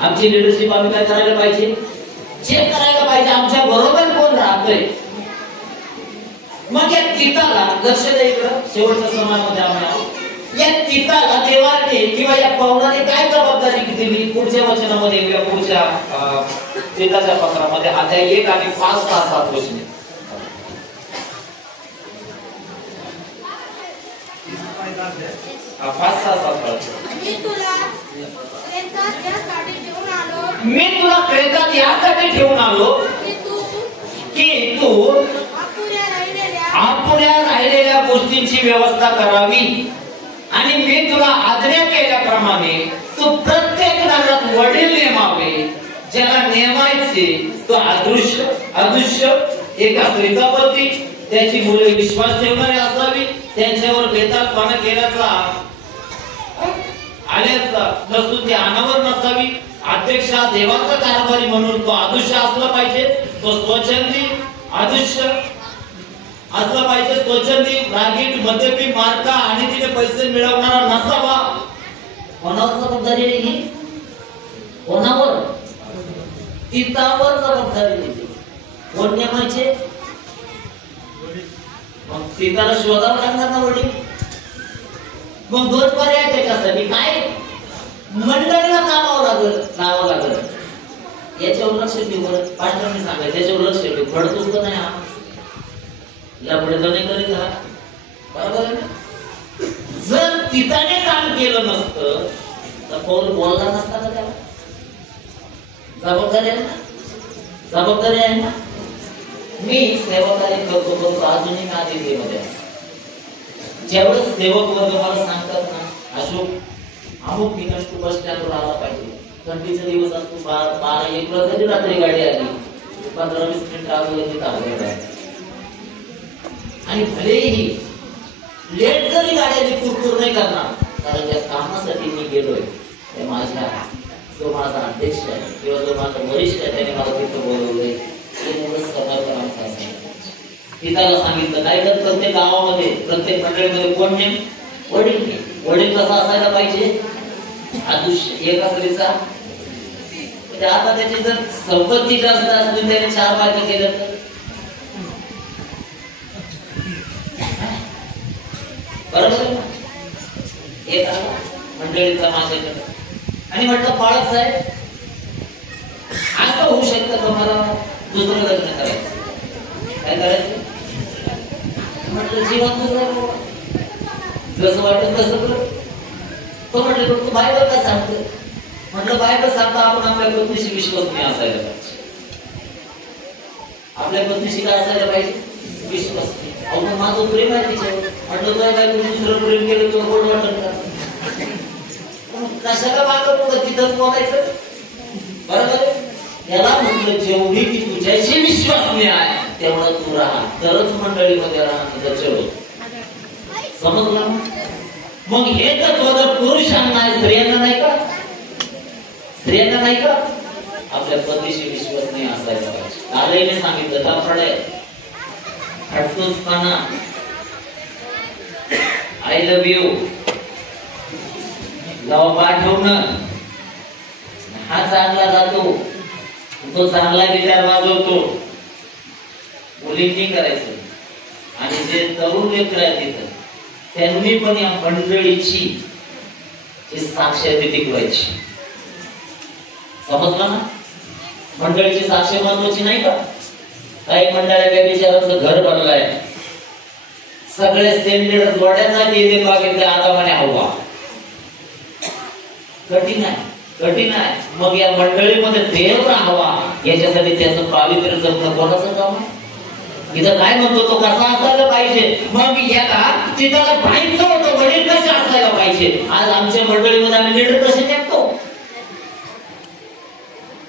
आमची लिडरशिप आम्ही काय करायला पाहिजे? चेक करायला पाहिजे आमच्या बरोबर कोण राहतंय. मग या तिथाला लक्ष द्या. इकडं शेवटच्या समाजामध्ये आम्ही या चिताला देवाने किंवा या पावलाने काय जबाबदारी दिली पुढच्या वचनामध्ये किंवा पुढच्या चिताच्या पत्रामध्ये अध्याय 1 आणि 5, 6, 7 वचने. 5, 6, 7 मी तुला क्रेतात यासाठी ठेवून आलो की तू अपुऱ्या राहिलेल्या गोष्टींची व्यवस्था करावी आणि मी तुला आज्ञा केल्याप्रमाणे तू प्रत्येक नगरात वडील नेमावे. ज्याला नेमायचे तो अदृश्य एका स्त्रीचा पती, त्याची मुले विश्वास ठेवणारी असावी, त्यांच्यावर बेतालपणा केल्याचा आल्याचा नसून ती अनावर नसावी. अध्यक्ष देवाचा कारभारी म्हणून तो अदृश्य असला पाहिजे, तो स्वच्छंदी अदृश्य असला पाहिजे, स्वच्छंदी, रागीट, मद्यपी, मार्का आणि तिने पैसे मिळवणारा नसावा. कोणावर जबाबदारी आहे? कोणावर? तितावर जबाबदारी आहे. कोण नेमायचे? मग तिताला शोधावं लागणार ना वडील. मग 2 पर्याय त्याच्यासाठी काय? मंडळीला लावावं लागल. याच्यावर लक्ष ठेव. पाठरांनी सांगायचं त्याच्यावर लक्ष ठेव. फडतोस का नाही हा लपडे तर नाही करीत हा. बरोबर आहे ना? जर तिताने काम केलं नसतं तर पौल बोलला नसता का त्याला? जबाबदारी आहे ना? जबाबदारी आहे ना? मी सेवाकार्य करतो अजूनही मी आदित्यमध्ये ज्यावेळेस सेवक वर्ग मला सांगतात ना अशोक अमुक ठिकाणी तू बस स्टँडवर आला पाहिजे, थंडीचा दिवस असतो, 12-1 ला जरी रात्री गाडी आली 15-20 मिनिट अगोदर तिथं आली आणि भलेही लेट जरी गाडी आली कुरकुर नाही करणार, कारण त्या कामासाठी मी गेलोय. ते माझ्या जो माझा अध्यक्ष आहे किंवा जो माझा वरिष्ठ आहे त्याने मला तिथं बोलवलंय. पिताला सांगितलं काय तर प्रत्येक गावामध्ये प्रत्येक मंडळीमध्ये कोण नेम? वडील. वडील कसा असायला पाहिजे? अदृश्य एका स्त्रीचा. आता त्याची जर संपत्ती जास्त असली त्याने 4 बायका केल्या तर बरोबर एक मंडळीचा माझ्याकडे आणि म्हटलं बाळक साहेब असं होऊ शकतं का मला दुसरं लग्न करायचं? काय करायचं? म्हटलं जीवन दुसरं जसं वाटत तसं कर. तो म्हटलं तू बायबल का सांगतो? म्हटलं बायबल सांगतो आपण आपल्या पत्नीशी विश्वासनीय असायला पाहिजे. आपल्या पत्नीशी काय असायला पाहिजे? विश्वासनीय. अहो माझं प्रेम आहे तिच्यावर. म्हटलं तुला बायको दुसरं प्रेम केलं तुला गोड वाटत का? कशाला मागं पुढं तिथंच बोलायचं? बरोबर. याला म्हटलं जेवढी ती तुझ्याशी विश्वासनीय आहे तेवढं तू राहा, तरच मंडळीमध्ये राहा. समजलं? मग हे तर जर पुरुषांना आहे, स्त्रियांना नाही का? स्त्रियांना नाही का? आपल्या पतीशी विश्वासनीय असायला पाहिजे. आलेने सांगितलं दाफडे हटतोसपणा, आय लव्ह यू, लव पाठवणं हा चांगला जातो, तो चांगला गिटार वाजवतो, मुलींनी करायचं. आणि जे तरुण लेकर आहेत तिथं त्यांनी पण या मंडळीची साक्षरती टिकवायची. समजलं ना? मंडळीची साक्ष महत्वाची नाही का? काही मंडळी काही विचारांचं घर बनलंय, सगळे सेंटेड जोड्यासाठी येते बागेतले आदामाने हवा. कठीण आहे, कठीण आहे. मग या मंडळीमध्ये देव राहावा याच्यासाठी त्याचं पावित्र्य जपणं कोणाचं काम आहे? इथं काय म्हणतो तो कसा असायला पाहिजे? मग याला तिथला पाहिजे होतं वडील कसे असायला पाहिजे. आज आमच्या मंडळीमध्ये आम्ही लीडर कसे नेमतो?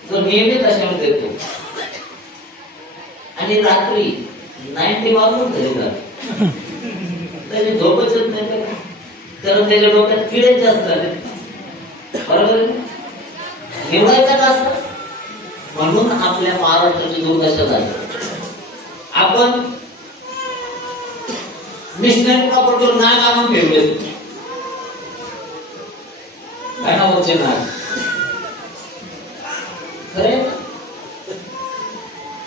जो नियमित अशावर देतो आणि रात्री 90 वाजून घरी जातो, त्याची झोपच येत नाही कारण त्याच्या डोक्यात किडे जास्त झाले. बरोबर निवडायचा का असं? म्हणून आपल्या महाराष्ट्राची दुर्दशा झाली. आपण मिशनरी प्रॉपर्टीवर नाग आणून ठेवले. काय नावाचे नाग? खरे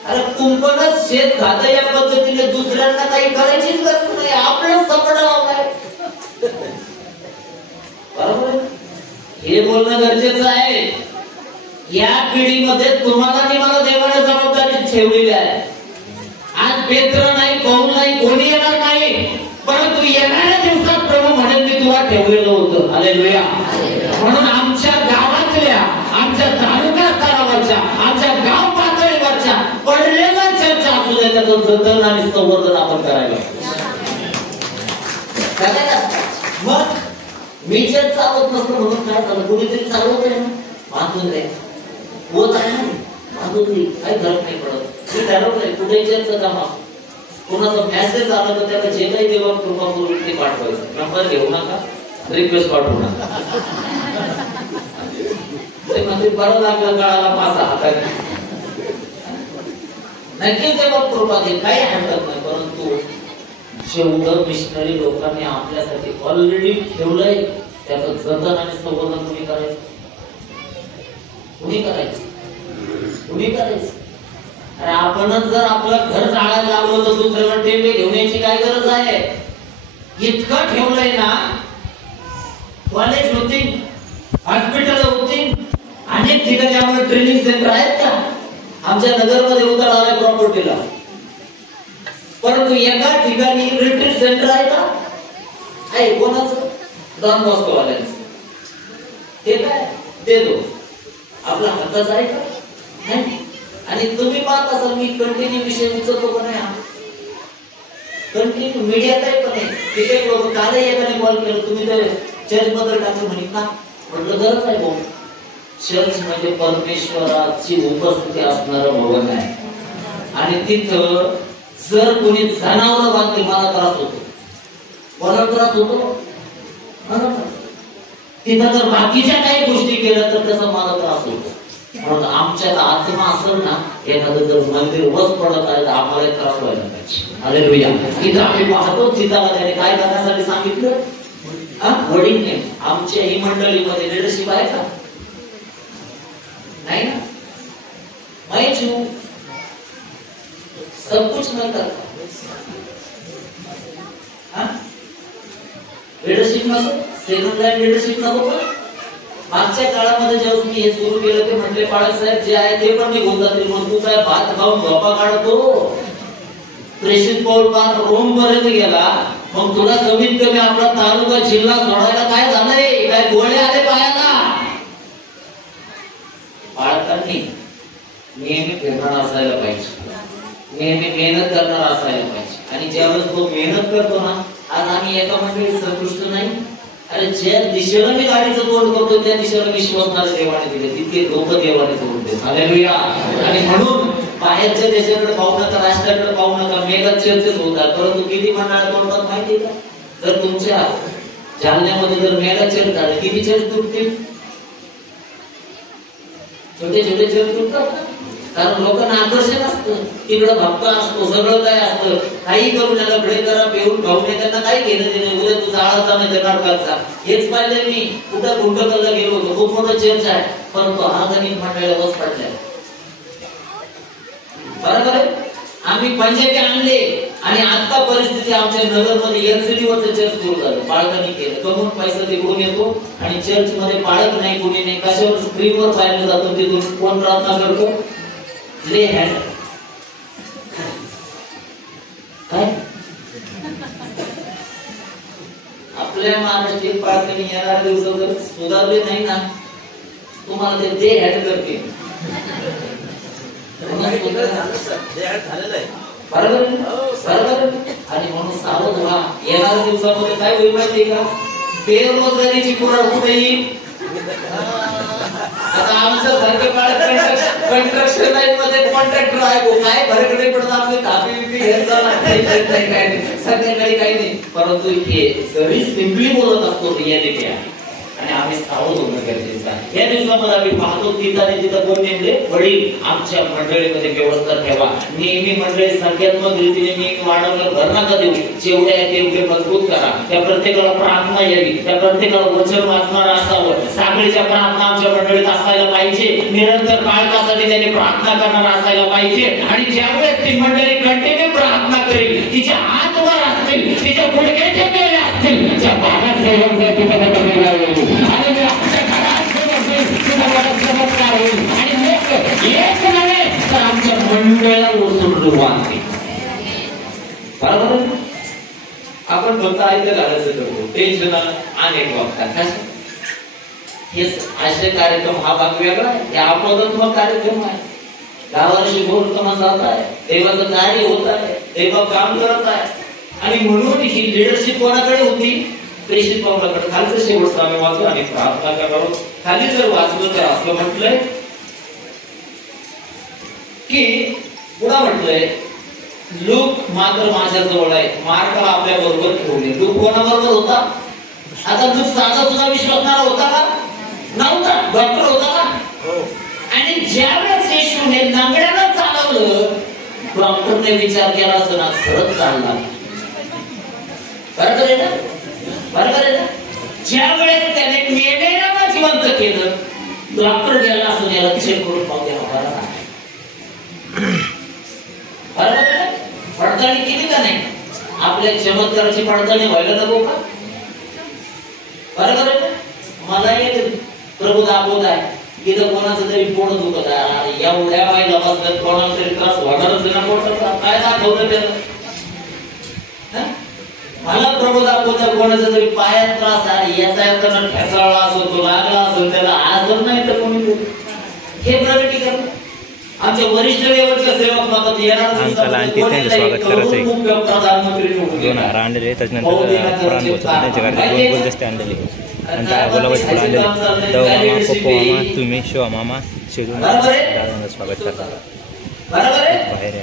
अरे कुंपणच शेत खातं या पद्धतीने दुसऱ्यांना काही करायचीच गरज नाही. आपलं सपडा लावलाय. बरोबर, हे बोलणं गरजेचं आहे. या पिढीमध्ये तुम्हाला आणि मला देवाने जबाबदारी ठेवलेली आहे. आज पेत्र नाही, पाऊल नाही, कोणी येणार नाही, परंतु येणाऱ्या दिवसात प्रभू म्हणेल मी तुला ठेवलेलं होतं. हालेलुया. म्हणून आमच्या गावातल्या, आमच्या तालुका स्तरावरच्या, आमच्या गाव पातळीवरच्या पडलेल्या चर्चा असू द्या, त्याचं जतन आणि संवर्धन आपण करायला. मग मी चर्च चालवत नसतो म्हणून काय झालं, कुणीतरी चालवत आहे ना, बांधून द्या होत आहे ना, बांधून दे, काही गरज नाही पडत. मी ठरवलंय कुठे चर्च काम असतो, कोणाचा मेसेज आला तर त्याला जे काही देवा कृपा करून ते पाठवायचं. नंबर घेऊ नका, रिक्वेस्ट पाठवू नका. ते म्हणजे बरं लागलं काळाला पासा हाताने नक्कीच देवा कृपा दे, काही हरकत नाही. परंतु जेवढं मिशनरी लोकांनी आपल्यासाठी ऑलरेडी ठेवलंय त्याचं जतन आणि संवर्धन कुणी करायचं, कुणी करायचं, कुणी करायचं. अरे आपणच जर आपलं घर जाळायला लागलो तर दुसऱ्याला टेंबे घेऊन यायची काय गरज आहे. इतकं ठेवलंय ना, कॉलेज होती, हॉस्पिटल होती, अनेक ठिकाणी आम्हाला ट्रेनिंग सेंटर आहेत का. आमच्या नगरमध्ये उतार आलाय प्रॉपर्टीला, परंतु एका ठिकाणी रिट्रीट सेंटर आहे का, आहे कोणाचं, डॉन बॉस्को वाल्यांचं. ते काय देतो, आपला हक्काच आहे का नाही. आणि तुम्ही पाहत असाल मी कंटिन्यू विषय उचलतो पण नाही, कंटिन्यू मीडियात आहे पण तिथे लोक कालही एकाने कॉल केलं, तुम्ही तर चर्च बद्दल टाकलं म्हणे का, म्हटलं गरज आहे भाऊ. चर्च म्हणजे परमेश्वराची उपस्थिती असणारं भवन आहे. आणि तिथं जर कोणी जनावर बांधली मला त्रास होतो, कोणाला त्रास होतो, तिथं जर बाकीच्या काही गोष्टी केल्या तर त्याचा मला त्रास होतो. म्हणून आमच्यात आत्मा असेल ना, एखादं जर मंदिर वस पडत आहे तर आम्हाला त्रास व्हायला पाहिजे. हालेलुया. इथं आम्ही पाहतो चिताला त्याने काय करण्यासाठी सांगितलं, वडील आमच्या ही मंडळीमध्ये लीडरशिप आहे का, नहीं ना, मैं छू सब कुछ मैं करता. लीडरशिप नको, सेकंड लाईन लीडरशिप नको. मागच्या काळामध्ये जेव्हा मी हे सुरू केलं ते म्हटले बाळासाहेब जे आहे ते पण निघून जातील, मग तू काय भात खाऊन झोपा काढतो. प्रेषित पौल पार रोम पर्यंत गेला, मग तुला कमीत कमी आपला तालुका जिल्हा सोडायला काय झालंय, काय गोळे आले पायाला. बाळकांनी नेहमी फिरणं असायला पाहिजे, नेहमी मेहनत करणार असायला पाहिजे. आणि ज्यावेळेस तो मेहनत करतो ना, आज आम्ही एका मंडळीत संतुष्ट नाही. अरे ज्या दिशेला मी गाडीचं तोंड करतो त्या दिशेला विश्वासणारे देवाने दिले, तितके लोक देवाने जोडून देत. हालेलुया. आणि म्हणून बाहेरच्या देशाकडे पाहू नका, राष्ट्राकडे पाहू नका, मेगा चर्चेस होतात, परंतु किती मंडळात तोडतात माहिती का. जर तुमच्या जालन्यामध्ये जर मेगा चर्च झाले, किती चर्च तुटतील, छोटे छोटे चर्च तुटतात. कारण लोकांना आकर्षण असतं, तिकडं भक्त असतो, सगळं काय असतं, काही करून याला भिडे करा, पेरून खाऊन त्यांना काही घेणं देणं, उद्या तू जाळाचा नाही कर्नाटकाचा. हेच पाहिलं मी कुठं गुंडकलला गेलो होतो, खूप मोठं चर्च आहे, परंतु ऑर्गॅनिक मंडळाला बस पडलाय. बरोबर आहे. आम्ही पंचायती आणले आणि आता परिस्थिती आमच्या नगरमध्ये एलसीडी वरचं चर्च सुरू झालं, बाळकांनी केलं. कमून पैसा तिकडून येतो आणि चर्च मध्ये बाळक नाही, कोणी नाही, कशावर स्क्रीनवर पाहिलं जातं, तिथून कोण प्रार्थना करतो, ले हँड काय. आपल्या महाराष्ट्रीय पाळकांनी येणाऱ्या दिवसात जर सुधारले नाही ना, तुम्हाला ते दे हँड करते. आणि म्हणून सावध व्हा, येणाऱ्या दिवसामध्ये काय होईल माहिती का, बेरोजगारीची कुराड कुठे येईल. आता आमच्या सारखे कंस्ट्रक्शन लाईन मध्ये कॉन्ट्रॅक्टर आहे, काय भरकडे पडत आपले कापी विपी घ्यायचा संध्याकाळी काही नाही. परंतु हे सर्व्हिस सिम्पली बोलत असतो रियालिटी आहे आणि आम्ही सावध होणं गरजेचं आहे. या दिवसामध्ये आम्ही पाहतो तिथं कोण नेमले, वडील आमच्या मंडळीमध्ये व्यवस्था ठेवा. नेहमी मंडळी संख्यात्मक रीतीने नेहमी वाढवलं भर नका देऊ, जेवढे आहे तेवढे मजबूत करा. त्या प्रत्येकाला प्रार्थना यावी, त्या प्रत्येकाला वचन वाचणार असावं. साखळीच्या प्रार्थना आमच्या मंडळीत असायला पाहिजे, निरंतर बाळकासाठी त्याने प्रार्थना करणार असायला पाहिजे. आणि ज्यावेळेस ती मंडळी कंटिन्यू प्रार्थना करेल, तिच्या हात वर असतील, तिच्या गुडघ्याचे केले असतील, त्या बाळासाठी मंडळ ओसंडून वाहते. बरोबर. आपण फक्त आयतं घालायचं करतो, टेन्शन अनेक वागतात. हे असे कार्यक्रम हा भाग वेगळा आहे, हे आमोदात्मक कार्यक्रम आहे. गावाला शिकवून जात आहे, देवाचं कार्य होत आहे, देव काम करत आहे. आणि म्हणून ही लिडरशिप कोणाकडे होती? प्रेषित पावलाकडे. खालचं शेवटचं आम्ही वाचू आणि प्रार्थना करू. खाली जर वाचलं तर असं म्हटलंय की पुढे म्हटलंय, लूक मात्र माझ्या जवळ आहे, मार्कला आपल्या बरोबर ठेवले. लूक कोणाबरोबर होता? आता लूक साधा तुझा विश्वासणारा होता का? नव्हता. डॉक्टर होता का? आणि ज्यावेळेस येशूने नांगड्यानं चालवलं, डॉक्टरने विचार केला असं ना, खरंच चालला. बरोबर आहे ना? बरोबर आहे ना? ज्यावेळेस त्याने मेलेल्याला जिवंत केलं, डॉक्टर गेला असं याला चेक करून पाहू द्या. बरोबर आहे ना? पडताळणी केली का नाही? आपल्या चमत्काराची पडताळणी व्हायला नको का? बरोबर आहे ना? मला एक प्रभू दाखवत आहे, इथं कोणाचं तरी पोट दुखत आहे, एवढ्या बाईला बसल्यात कोणाला तरी त्रास होणारच ना पोटाचा. काय दाखवतं त्याला? मला प्रभू दाखवतं कोणाचा तरी पायात त्रास आहे, याचा येताना ठेसाळला असो, तो लागला असो, त्याला आजर नाही तर कोणी हे प्रगटीकरण. आमच्या वरिष्ठ लेवलच्या सेवक मात्र येणार प्रधानमंत्री दोन हार आणलेले, त्याच्यानंतर प्राण त्यांच्या घरात 2 गुलदस्ते आणलेले, नंतर गुलाबाची फुलं आणलेली. दव मामा, पप्पू मामा, तुम्ही, शिवा मामा, शिरून दादांचं स्वागत करतात बाहेर.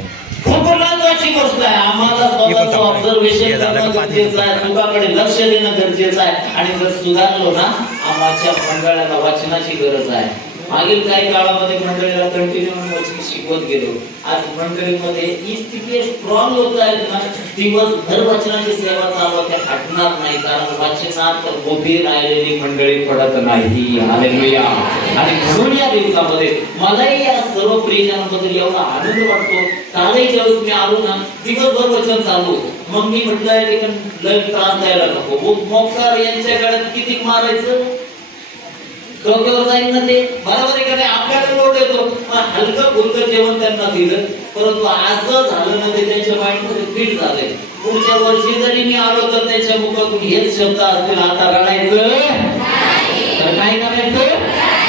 खूप महत्वाची गोष्ट आहे. आम्हाला स्वतःचं ऑब्झर्वेशन करणं गरजेचं आहे, चुकाकडे लक्ष देणं गरजेचं आहे. आणि जर सुधारलो ना, आमच्या मंडळाला वाचनाची गरज आहे. मागील काही काळामध्ये मंडळीला कंटिन्यू वचन शिकवत गेलो. आज मंडळीमध्ये ही स्थिती स्ट्रॉंग होत आहे ना, दिवसभर वचनाची सेवा चालू त्या हटणार नाही, कारण वाचनात उभी राहिलेली मंडळी पडत नाही. हालेलुया. आणि म्हणून या दिवसामध्ये मलाही या सर्व प्रियजनांबद्दल एवढा आनंद वाटतो. कालही ज्यावेळेस मी आलो ना, दिवसभर वचन चालू, मग मी म्हटलं लय त्रास द्यायला नको. मोक्कार यांच्या गळ्यात किती मारायचं, डोक्यावर जाईल ना ते. बरोबर आहे का नाही? आपल्याकडे लोट येतो, हलकं फुलकं जेवण त्यांना दिलं, परंतु असं झालं ना, ते त्यांच्या माइंडमध्ये फिट झालंय. पुढच्या वर्षी जरी मी आलो तर त्यांच्या मुखातून हेच शब्द असतील, आता रडायचं तर काय करायचं,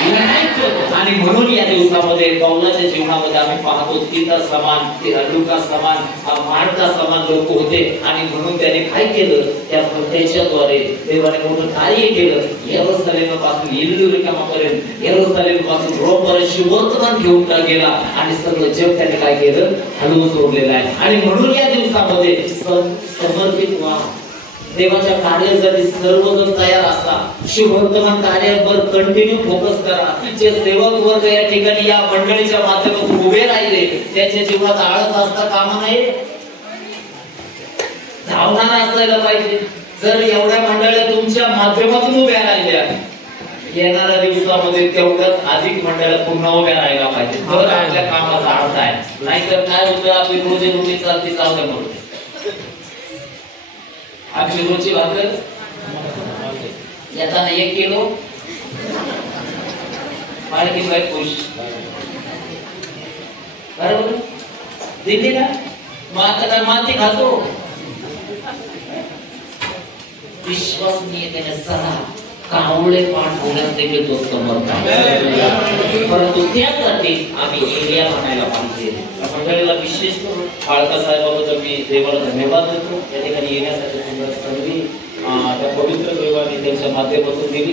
लढायचं. आणि म्हणून या दिवसामध्ये पौलाच्या जीवनामध्ये आम्ही पाहतो, तिथं समान, लुका समान, मार्था समान लोक होते. आणि म्हणून त्याने काय केलं, त्याच्याद्वारे देवाने मोठं कार्य केलं. येरुशलेमपासून इल्लुरिकामापर्यंत, येरुशलेमपासून रोमपर्यंत शुभवर्तमान घेऊन गेला आणि सगळं जग त्याने काय केलं, हलवून सोडलेलं आहे. आणि म्हणून या दिवसामध्ये समर्पित व्हा. देवाच्या कार्यासाठी सर्वजण तयार असा. शुभवर्तमान कार्यावर कंटिन्यू फोकस करा. जे सेवक वर्ग या ठिकाणी या मंडळीच्या माध्यमातून उभे राहिले, त्यांच्या जीवनात आळस असता कामा नये, धावणारा असायला पाहिजे. जर एवढ्या मंडळ्या तुमच्या माध्यमातून उभ्या राहिल्या, येणाऱ्या दिवसामध्ये तेवढ्याच अधिक मंडळ्या पुन्हा उभ्या राहायला पाहिजे. तर आपल्या कामाचा अर्थ आहे. नाहीतर काय होतं, आपली रोजी रोटी चालती चालते म्हणून आमची रोजची भाकर येताना 1 किलो माळकी बाई खुश. बरोबर दिली ना? मग आता काय माती खातो? विश्वासनीयतेने सहा कावळे पाठ होण्यास देखील तो समर्थ आहे. परंतु त्यासाठी आम्ही एरिया म्हणायला पाहिजे. मंडळीला विशेष करून फाळका साहेबाबद्दल मी देवाला धन्यवाद देतो. या ठिकाणी येण्यासाठी सुंदर संधी त्या पवित्र देवाने त्यांच्या माध्यमातून दिली.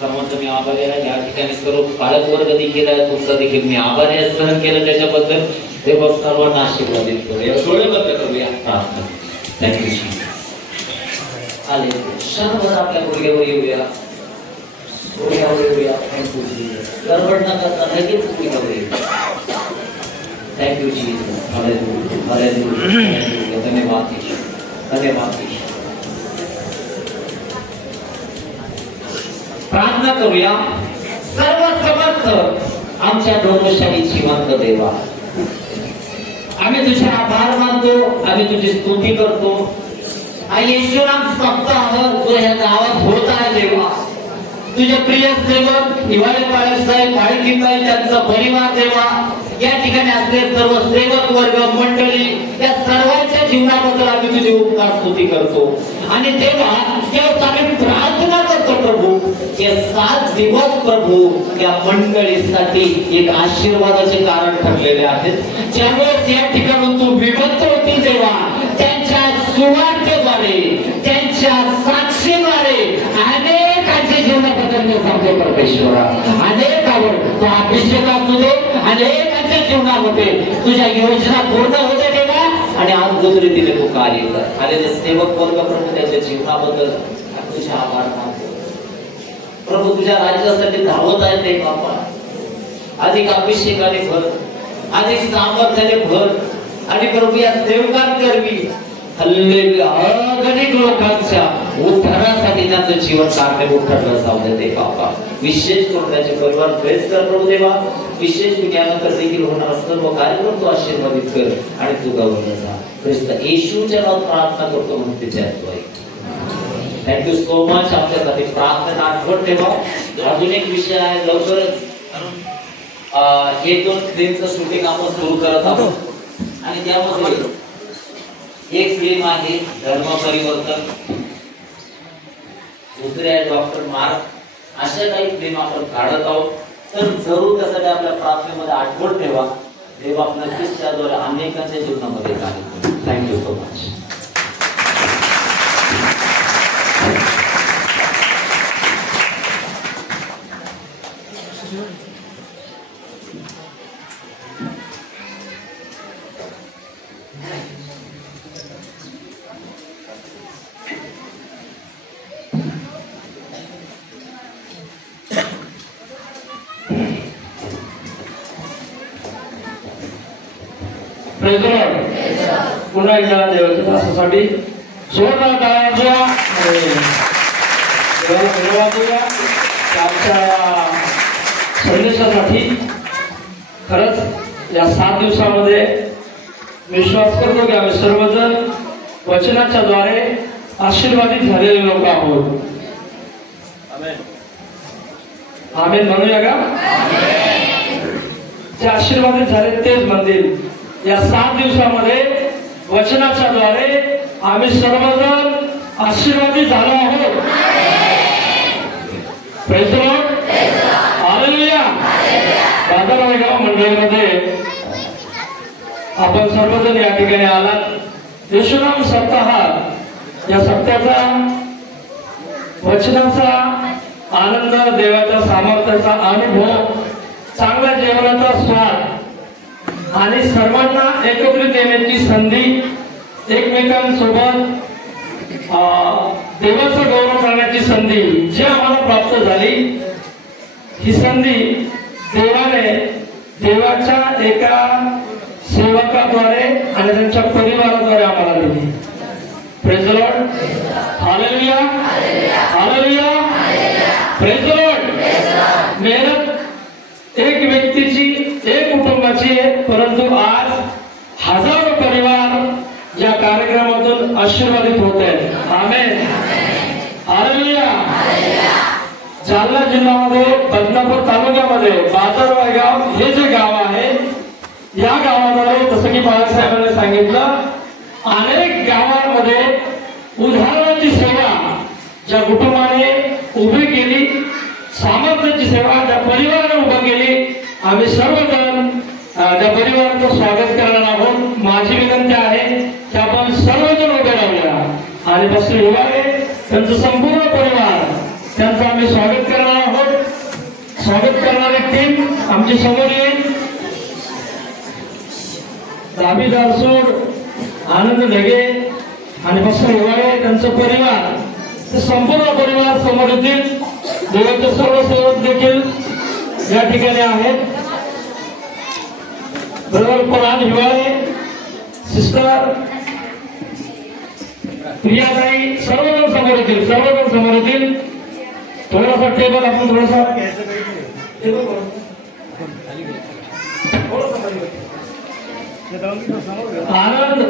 सर्वांचा मी आभारी आहे. या ठिकाणी सर्व पालक वर्ग देखील आहे, तुमचा देखील मी आभारी आहे सहन केलं त्याच्याबद्दल. देव सर्वांना आशीर्वाद देतो. या डोळेबद्दल करूया प्रार्थना. थँक्यू. आले क्षणभर आपल्या गुडघ्यावर येऊया, गुडघ्यावर येऊया. Thank you Jesus. गडबड न करता लगेच गुडघ्यावर येऊया. Thank you Jesus. Hallelujah, hallelujah. धन्यवाद ईश्वर, धन्यवाद ईश्वर. प्रार्थना करूया. सर्व समर्थ आमच्या डोंगरशाही जिवंत देवा, आम्ही तुझे आभार मानतो, आम्ही तुझी स्तुती करतो. येशूनाम सप्ताह जो ह्या गावात होत आहे देवा, तुझे प्रिय सेवक हिवाळी पाळीसाहेब, पाळकीबाई, त्यांचा परिवार देवा, या ठिकाणी असले सर्व सेवक वर्ग मंडळी या सर्वांच्या जीवनाबद्दल आम्ही तुझी उपकार स्तुती करतो आणि तेव्हा आम्ही प्रार्थना करतो प्रभू हे 7 दिवस प्रभू या मंडळीसाठी एक आशीर्वादाचे कारण ठरलेले आहेत. ज्यावेळेस या ठिकाणी तू विभक्त होती तेव्हा त्यांच्या सुवार्तेद्वारे त्यांच्या साक्षीद्वारे अनेकांच्या जीवनाबद्दल मी सांगतो परमेश्वरा अनेकावर तो अभिषेक असू दे अनेकांच्या जीवनामध्ये तुझ्या योजना पूर्ण होते तेव्हा आणि आज दुसरी दिले तू कार्य कर आलेले सेवक वर्ग प्रभू त्याच्या जीवनाबद्दल तुझे आभार मानतो प्रभू तुझ्या राज्यासाठी धावत आहे ते बापा अधिक अभिषेकाने भर अधिक सामर्थ्याने भर आणि प्रभू या सेवकांकरवी हल्लेल्या अगणित लोकांच्या उद्धारासाठी त्यांचं जीवन काढणे ठरलं जाऊ देते बापा विशेष करून त्याचे परिवार बेस कर प्रभू देवा विशेष विज्ञानानंतर देखील होणार सर्व कार्यक्रम तू आशीर्वादित कर आणि तू गौरव जा ख्रिस्त येशूच्या नावात प्रार्थना करतो म्हणून तिच्या थँक्यू सो मच आमच्यासाठी प्रार्थना आठवण ठेवा. अजून एक विषय आहे लवकरच 1-2 फिल्मचं शूटिंग आपण सुरू करत आहोत आणि त्यामध्ये एक फिल्म आहे धर्म परिवर्तन दुसरी आहे डॉक्टर मार्क अशा काही फिल्म आपण काढत आहोत तर जरूर त्यासाठी आपल्या प्रार्थनेमध्ये आठवण ठेवा देव नक्कीच त्याद्वारे अनेकांच्या जीवनामध्ये कार्य. Thank you so much. पुन्हा एकदा देवाच्या दासासाठी जोरदार टाळ्यांच्या आमच्या संदेशासाठी. खरंच या 7 दिवसामध्ये विश्वास करतो की आम्ही सर्वजण वचनाच्या द्वारे आशीर्वादित झालेले लोक आहोत. आमेन म्हणूया का? जे आशीर्वादित झाले तेच म्हणतील. या 7 दिवसामध्ये वचनाच्या द्वारे आम्ही सर्वजण आशीर्वादित झालो आहोत. Praise the Lord. Hallelujah. Bajargaon मंडळीमध्ये आपण सर्वजण या ठिकाणी आलात. येशूनाम सप्ताह या सप्त्याचा वचनाचा आनंद देवाच्या सामर्थ्याचा अनुभव चांगल्या जेवणाचा स्वाद आणि सर्वांना एकत्रित येण्याची संधी एकमेकांसोबत देवाचं गौरव करण्याची संधी जी आम्हाला प्राप्त झाली ही संधी देवाने देवाच्या एका सेवकाद्वारे आणि त्यांच्या परिवाराद्वारे आम्हाला दिली. Praise the Lord. Hallelujah. Hallelujah. Praise the Lord. मेहनत एक व्यक्तीची एक कुटुंबाची आहे परंतु आज हजारो परिवार या कार्यक्रमातून आशीर्वादित होत आहेत. आमेन. हालेलुया. जालना जिल्ह्यामध्ये बदनापूर तालुक्यामध्ये बाजारगाव हे जे गाव आहे या गावाद्वारे जसं की बाळासाहेबांनी सांगितलं अनेक गावांमध्ये उदाहरणाची सेवा ज्या कुटुंबाने उभी केली सामर्थ्याची सेवा ज्या परिवाराने उभी केली आम्ही सर्वजण त्या परिवाराचं स्वागत करणार आहोत. माझी विनंती आहे की आपण सर्वजण उभे राहूया आणि बसले हिवाळे त्यांचं संपूर्ण परिवार त्यांचं आम्ही स्वागत करणार आहोत. स्वागत करणारी टीम आमची समोर येईल. दाबी दारसूड आनंद ढगे आणि बसले हिवाळे त्यांचं परिवार ते संपूर्ण परिवार समोर येतील. देवाचे सर्व सेवक देखील या ठिकाणी आहेत. ब्रदर प्रधान हिवाळे सिस्टर प्रियाताई सर्वजण समोर येतील. सर्वजण समोर येतील. थोडासा टेबल आपण थोडासा आनंद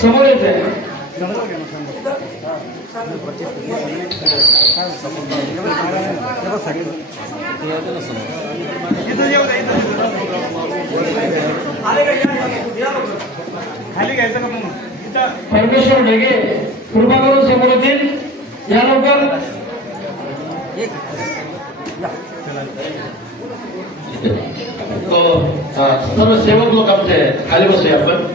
समोर येत आहे. परमेश्वर ढेगे कृपा करून समोर येतील या लवकर. सर्व सेवक लोक आमचे खाली बसूया आपण.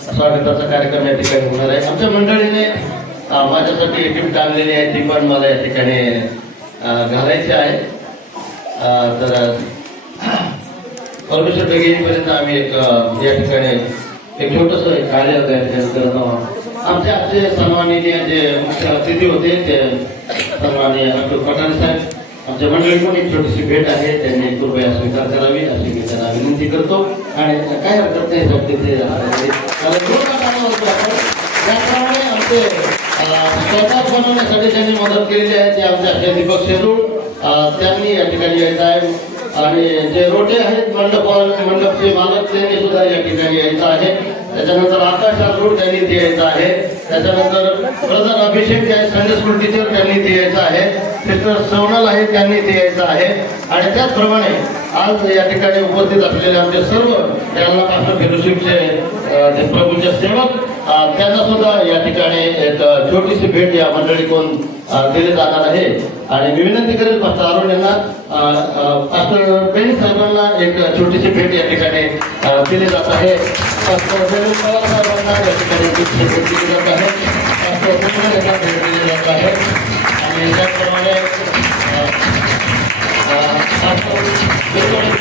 स्वागताचा कार्यक्रम या ठिकाणी होणार आहे. आमच्या मंडळीने माझ्यासाठी एक गिफ्ट आणलेली आहे, ती पण मला या ठिकाणी घालायची आहे. तर परमेश्वर ढेगेपर्यंत आम्ही एक या ठिकाणी एक छोटस कार्य करत आहोत. आमचे आजचे सन्माननीय जे मुख्य अतिथी होते ते सन्माननीय डॉक्टर पठाण साहेब, आमच्या मंडळी पण एक छोटीशी भेट आहे, त्यांनी कृपया स्वीकार करावी अशी मी त्यांना विनंती करतो. आणि काय हरकत नाही साहेब, तिथे त्याप्रमाणे आमचे स्वतः बनवण्यासाठी त्यांनी मदत केलेली आहे ते आमचे दीपक शेरू, त्यांनी या ठिकाणी यायचं आहे. आणि जे रोटे आहेत मंडपचे मालक त्यांनी सुद्धा या ठिकाणी यायचं आहे. त्याच्यानंतर आकाश राठोड त्यांनी ते यायचं आहे. त्याच्यानंतर ब्रदर अभिषेक जे आहे संडे स्कूल टीचर त्यांनी ते यायचं आहे. सिस्टर सोनल आहे त्यांनी ते यायचं आहे. आणि त्याचप्रमाणे आज या ठिकाणी उपस्थित असलेले आमचे सर्व जालना पास्टर फेलोशिपचे जे प्रभूचे सेवक त्यांना सुद्धा या ठिकाणी एक छोटीशी भेट या मंडळीकडून दिली जाणार आहे. आणि मी विनंती करेल पास्टर अरुण यांना, पास्टर बेनी साहेबांना एक छोटीशी भेट या ठिकाणी दिली जात आहे. पास्टर देवेंद्र पवार साहेबांना या ठिकाणी भेट दिली जात आहे. पास्टर सुंदर यांना भेट दिली जात आहे. आणि त्याचप्रमाणे पास्टर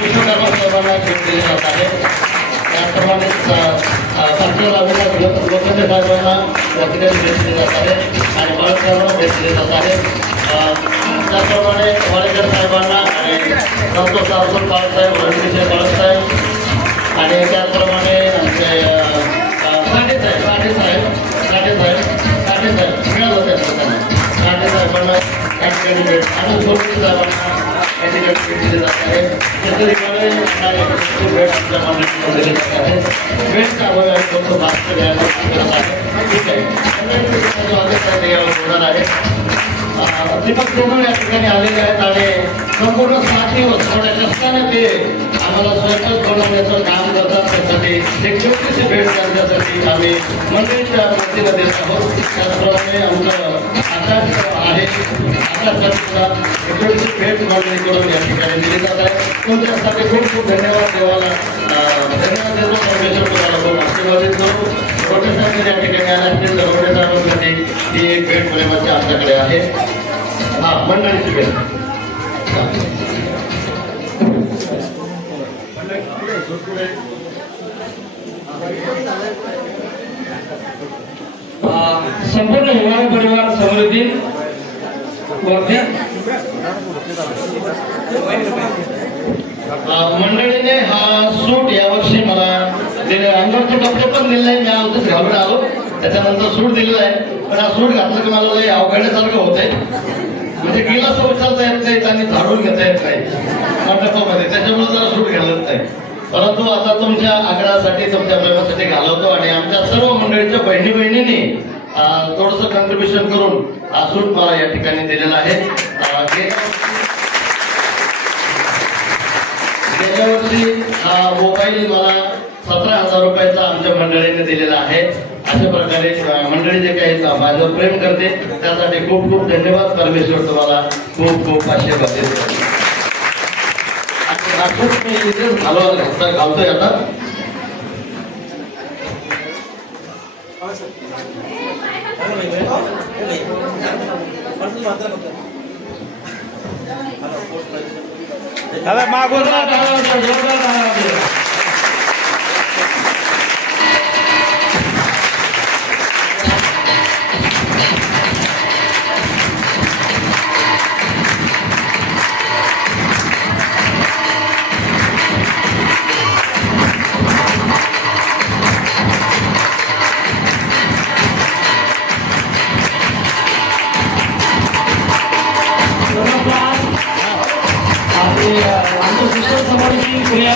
विश्वकर्मा साहेबांना भेट दिली जात आहे. त्याचप्रमाणे पास्टर अविनाश लोखंडे साहेबांना या ठिकाणी भेट दिली जात आहे. आणि बाळासाहेबांना भेट दिली जात आहे. त्याचप्रमाणे वाडेकर साहेबांना आणि संतोष बाळासाहेब, रणविजय बाळासाहेब आणि त्याचप्रमाणे आमचे साठे साहेब मिळालं होते त्यांना. साठे साहेबांना या ठिकाणी भेट आणि सोडती साहेबांना या ठिकाणी भेट दिली जात आहे. भेट आमच्या मंडळीमध्ये दिली जात आहे. भेटचा अभावी आणि फक्त भाष्य घ्यायला ठीक आहे होणार आहे. दीपक सोनल या ठिकाणी आलेले आहेत आणि संपूर्ण 6 दिवस थोड्या कष्टाने ते आम्हाला स्वयंपाक बनवण्याचं काम करतात. त्यासाठी एक छोटीशी भेट करण्यासाठी आम्ही मंडळीच्या वतीनं देत आहोत. त्याचप्रमाणे आमचं आकाश आहे, आकाशला एक छोटीशी भेट मंडळीकडून या ठिकाणी दिली जात आहे. तुमच्यासाठी खूप खूप धन्यवाद देवाला धन्यवाद देतो. परमेश्वर तुम्हाला खूप आशीर्वादित करू. रोटे साहेब या ठिकाणी आले असतील तर रोटे साहेबांसाठी ही एक भेट प्रेमाची आमच्याकडे आहे. हा मंडळीची भेट. संपूर्ण हिवाळी परिवार समृद्धी मंडळीने हा सूट यावर्षी मला दिले. अंगावरचे कपडे पण दिले नाही, मी अगदीच घालून आलो. त्याच्यानंतर सूट दिलेला आहे. पण हा सूट घातलं की मला लई अवघडण्यासारखं होतंय. म्हणजे गिलास उचलता येत नाही आणि झाडून घेता येत नाही मंडपामध्ये, त्याच्यामुळे जरा सूट घालत नाही. परंतु आता तुमच्या आग्रहासाठी तुमच्या प्रेमासाठी घालवतो. आणि आमच्या सर्व मंडळीच्या बहिणींनी थोडंसं कॉन्ट्रीब्युशन करून हा सूट मला या ठिकाणी दिलेला आहे. गेल्या वर्षी हा मोबाईल मला 17,000 रुपयाचा आमच्या मंडळीने दिलेला आहे. अशा प्रकारे मंडळी जे काही माझं प्रेम करते त्यासाठी खूप खूप धन्यवाद. परमेश्वर तुम्हाला खूप खूप आशीर्वाद देतो. मी इथेच घालतोय आता. मागून क्रिया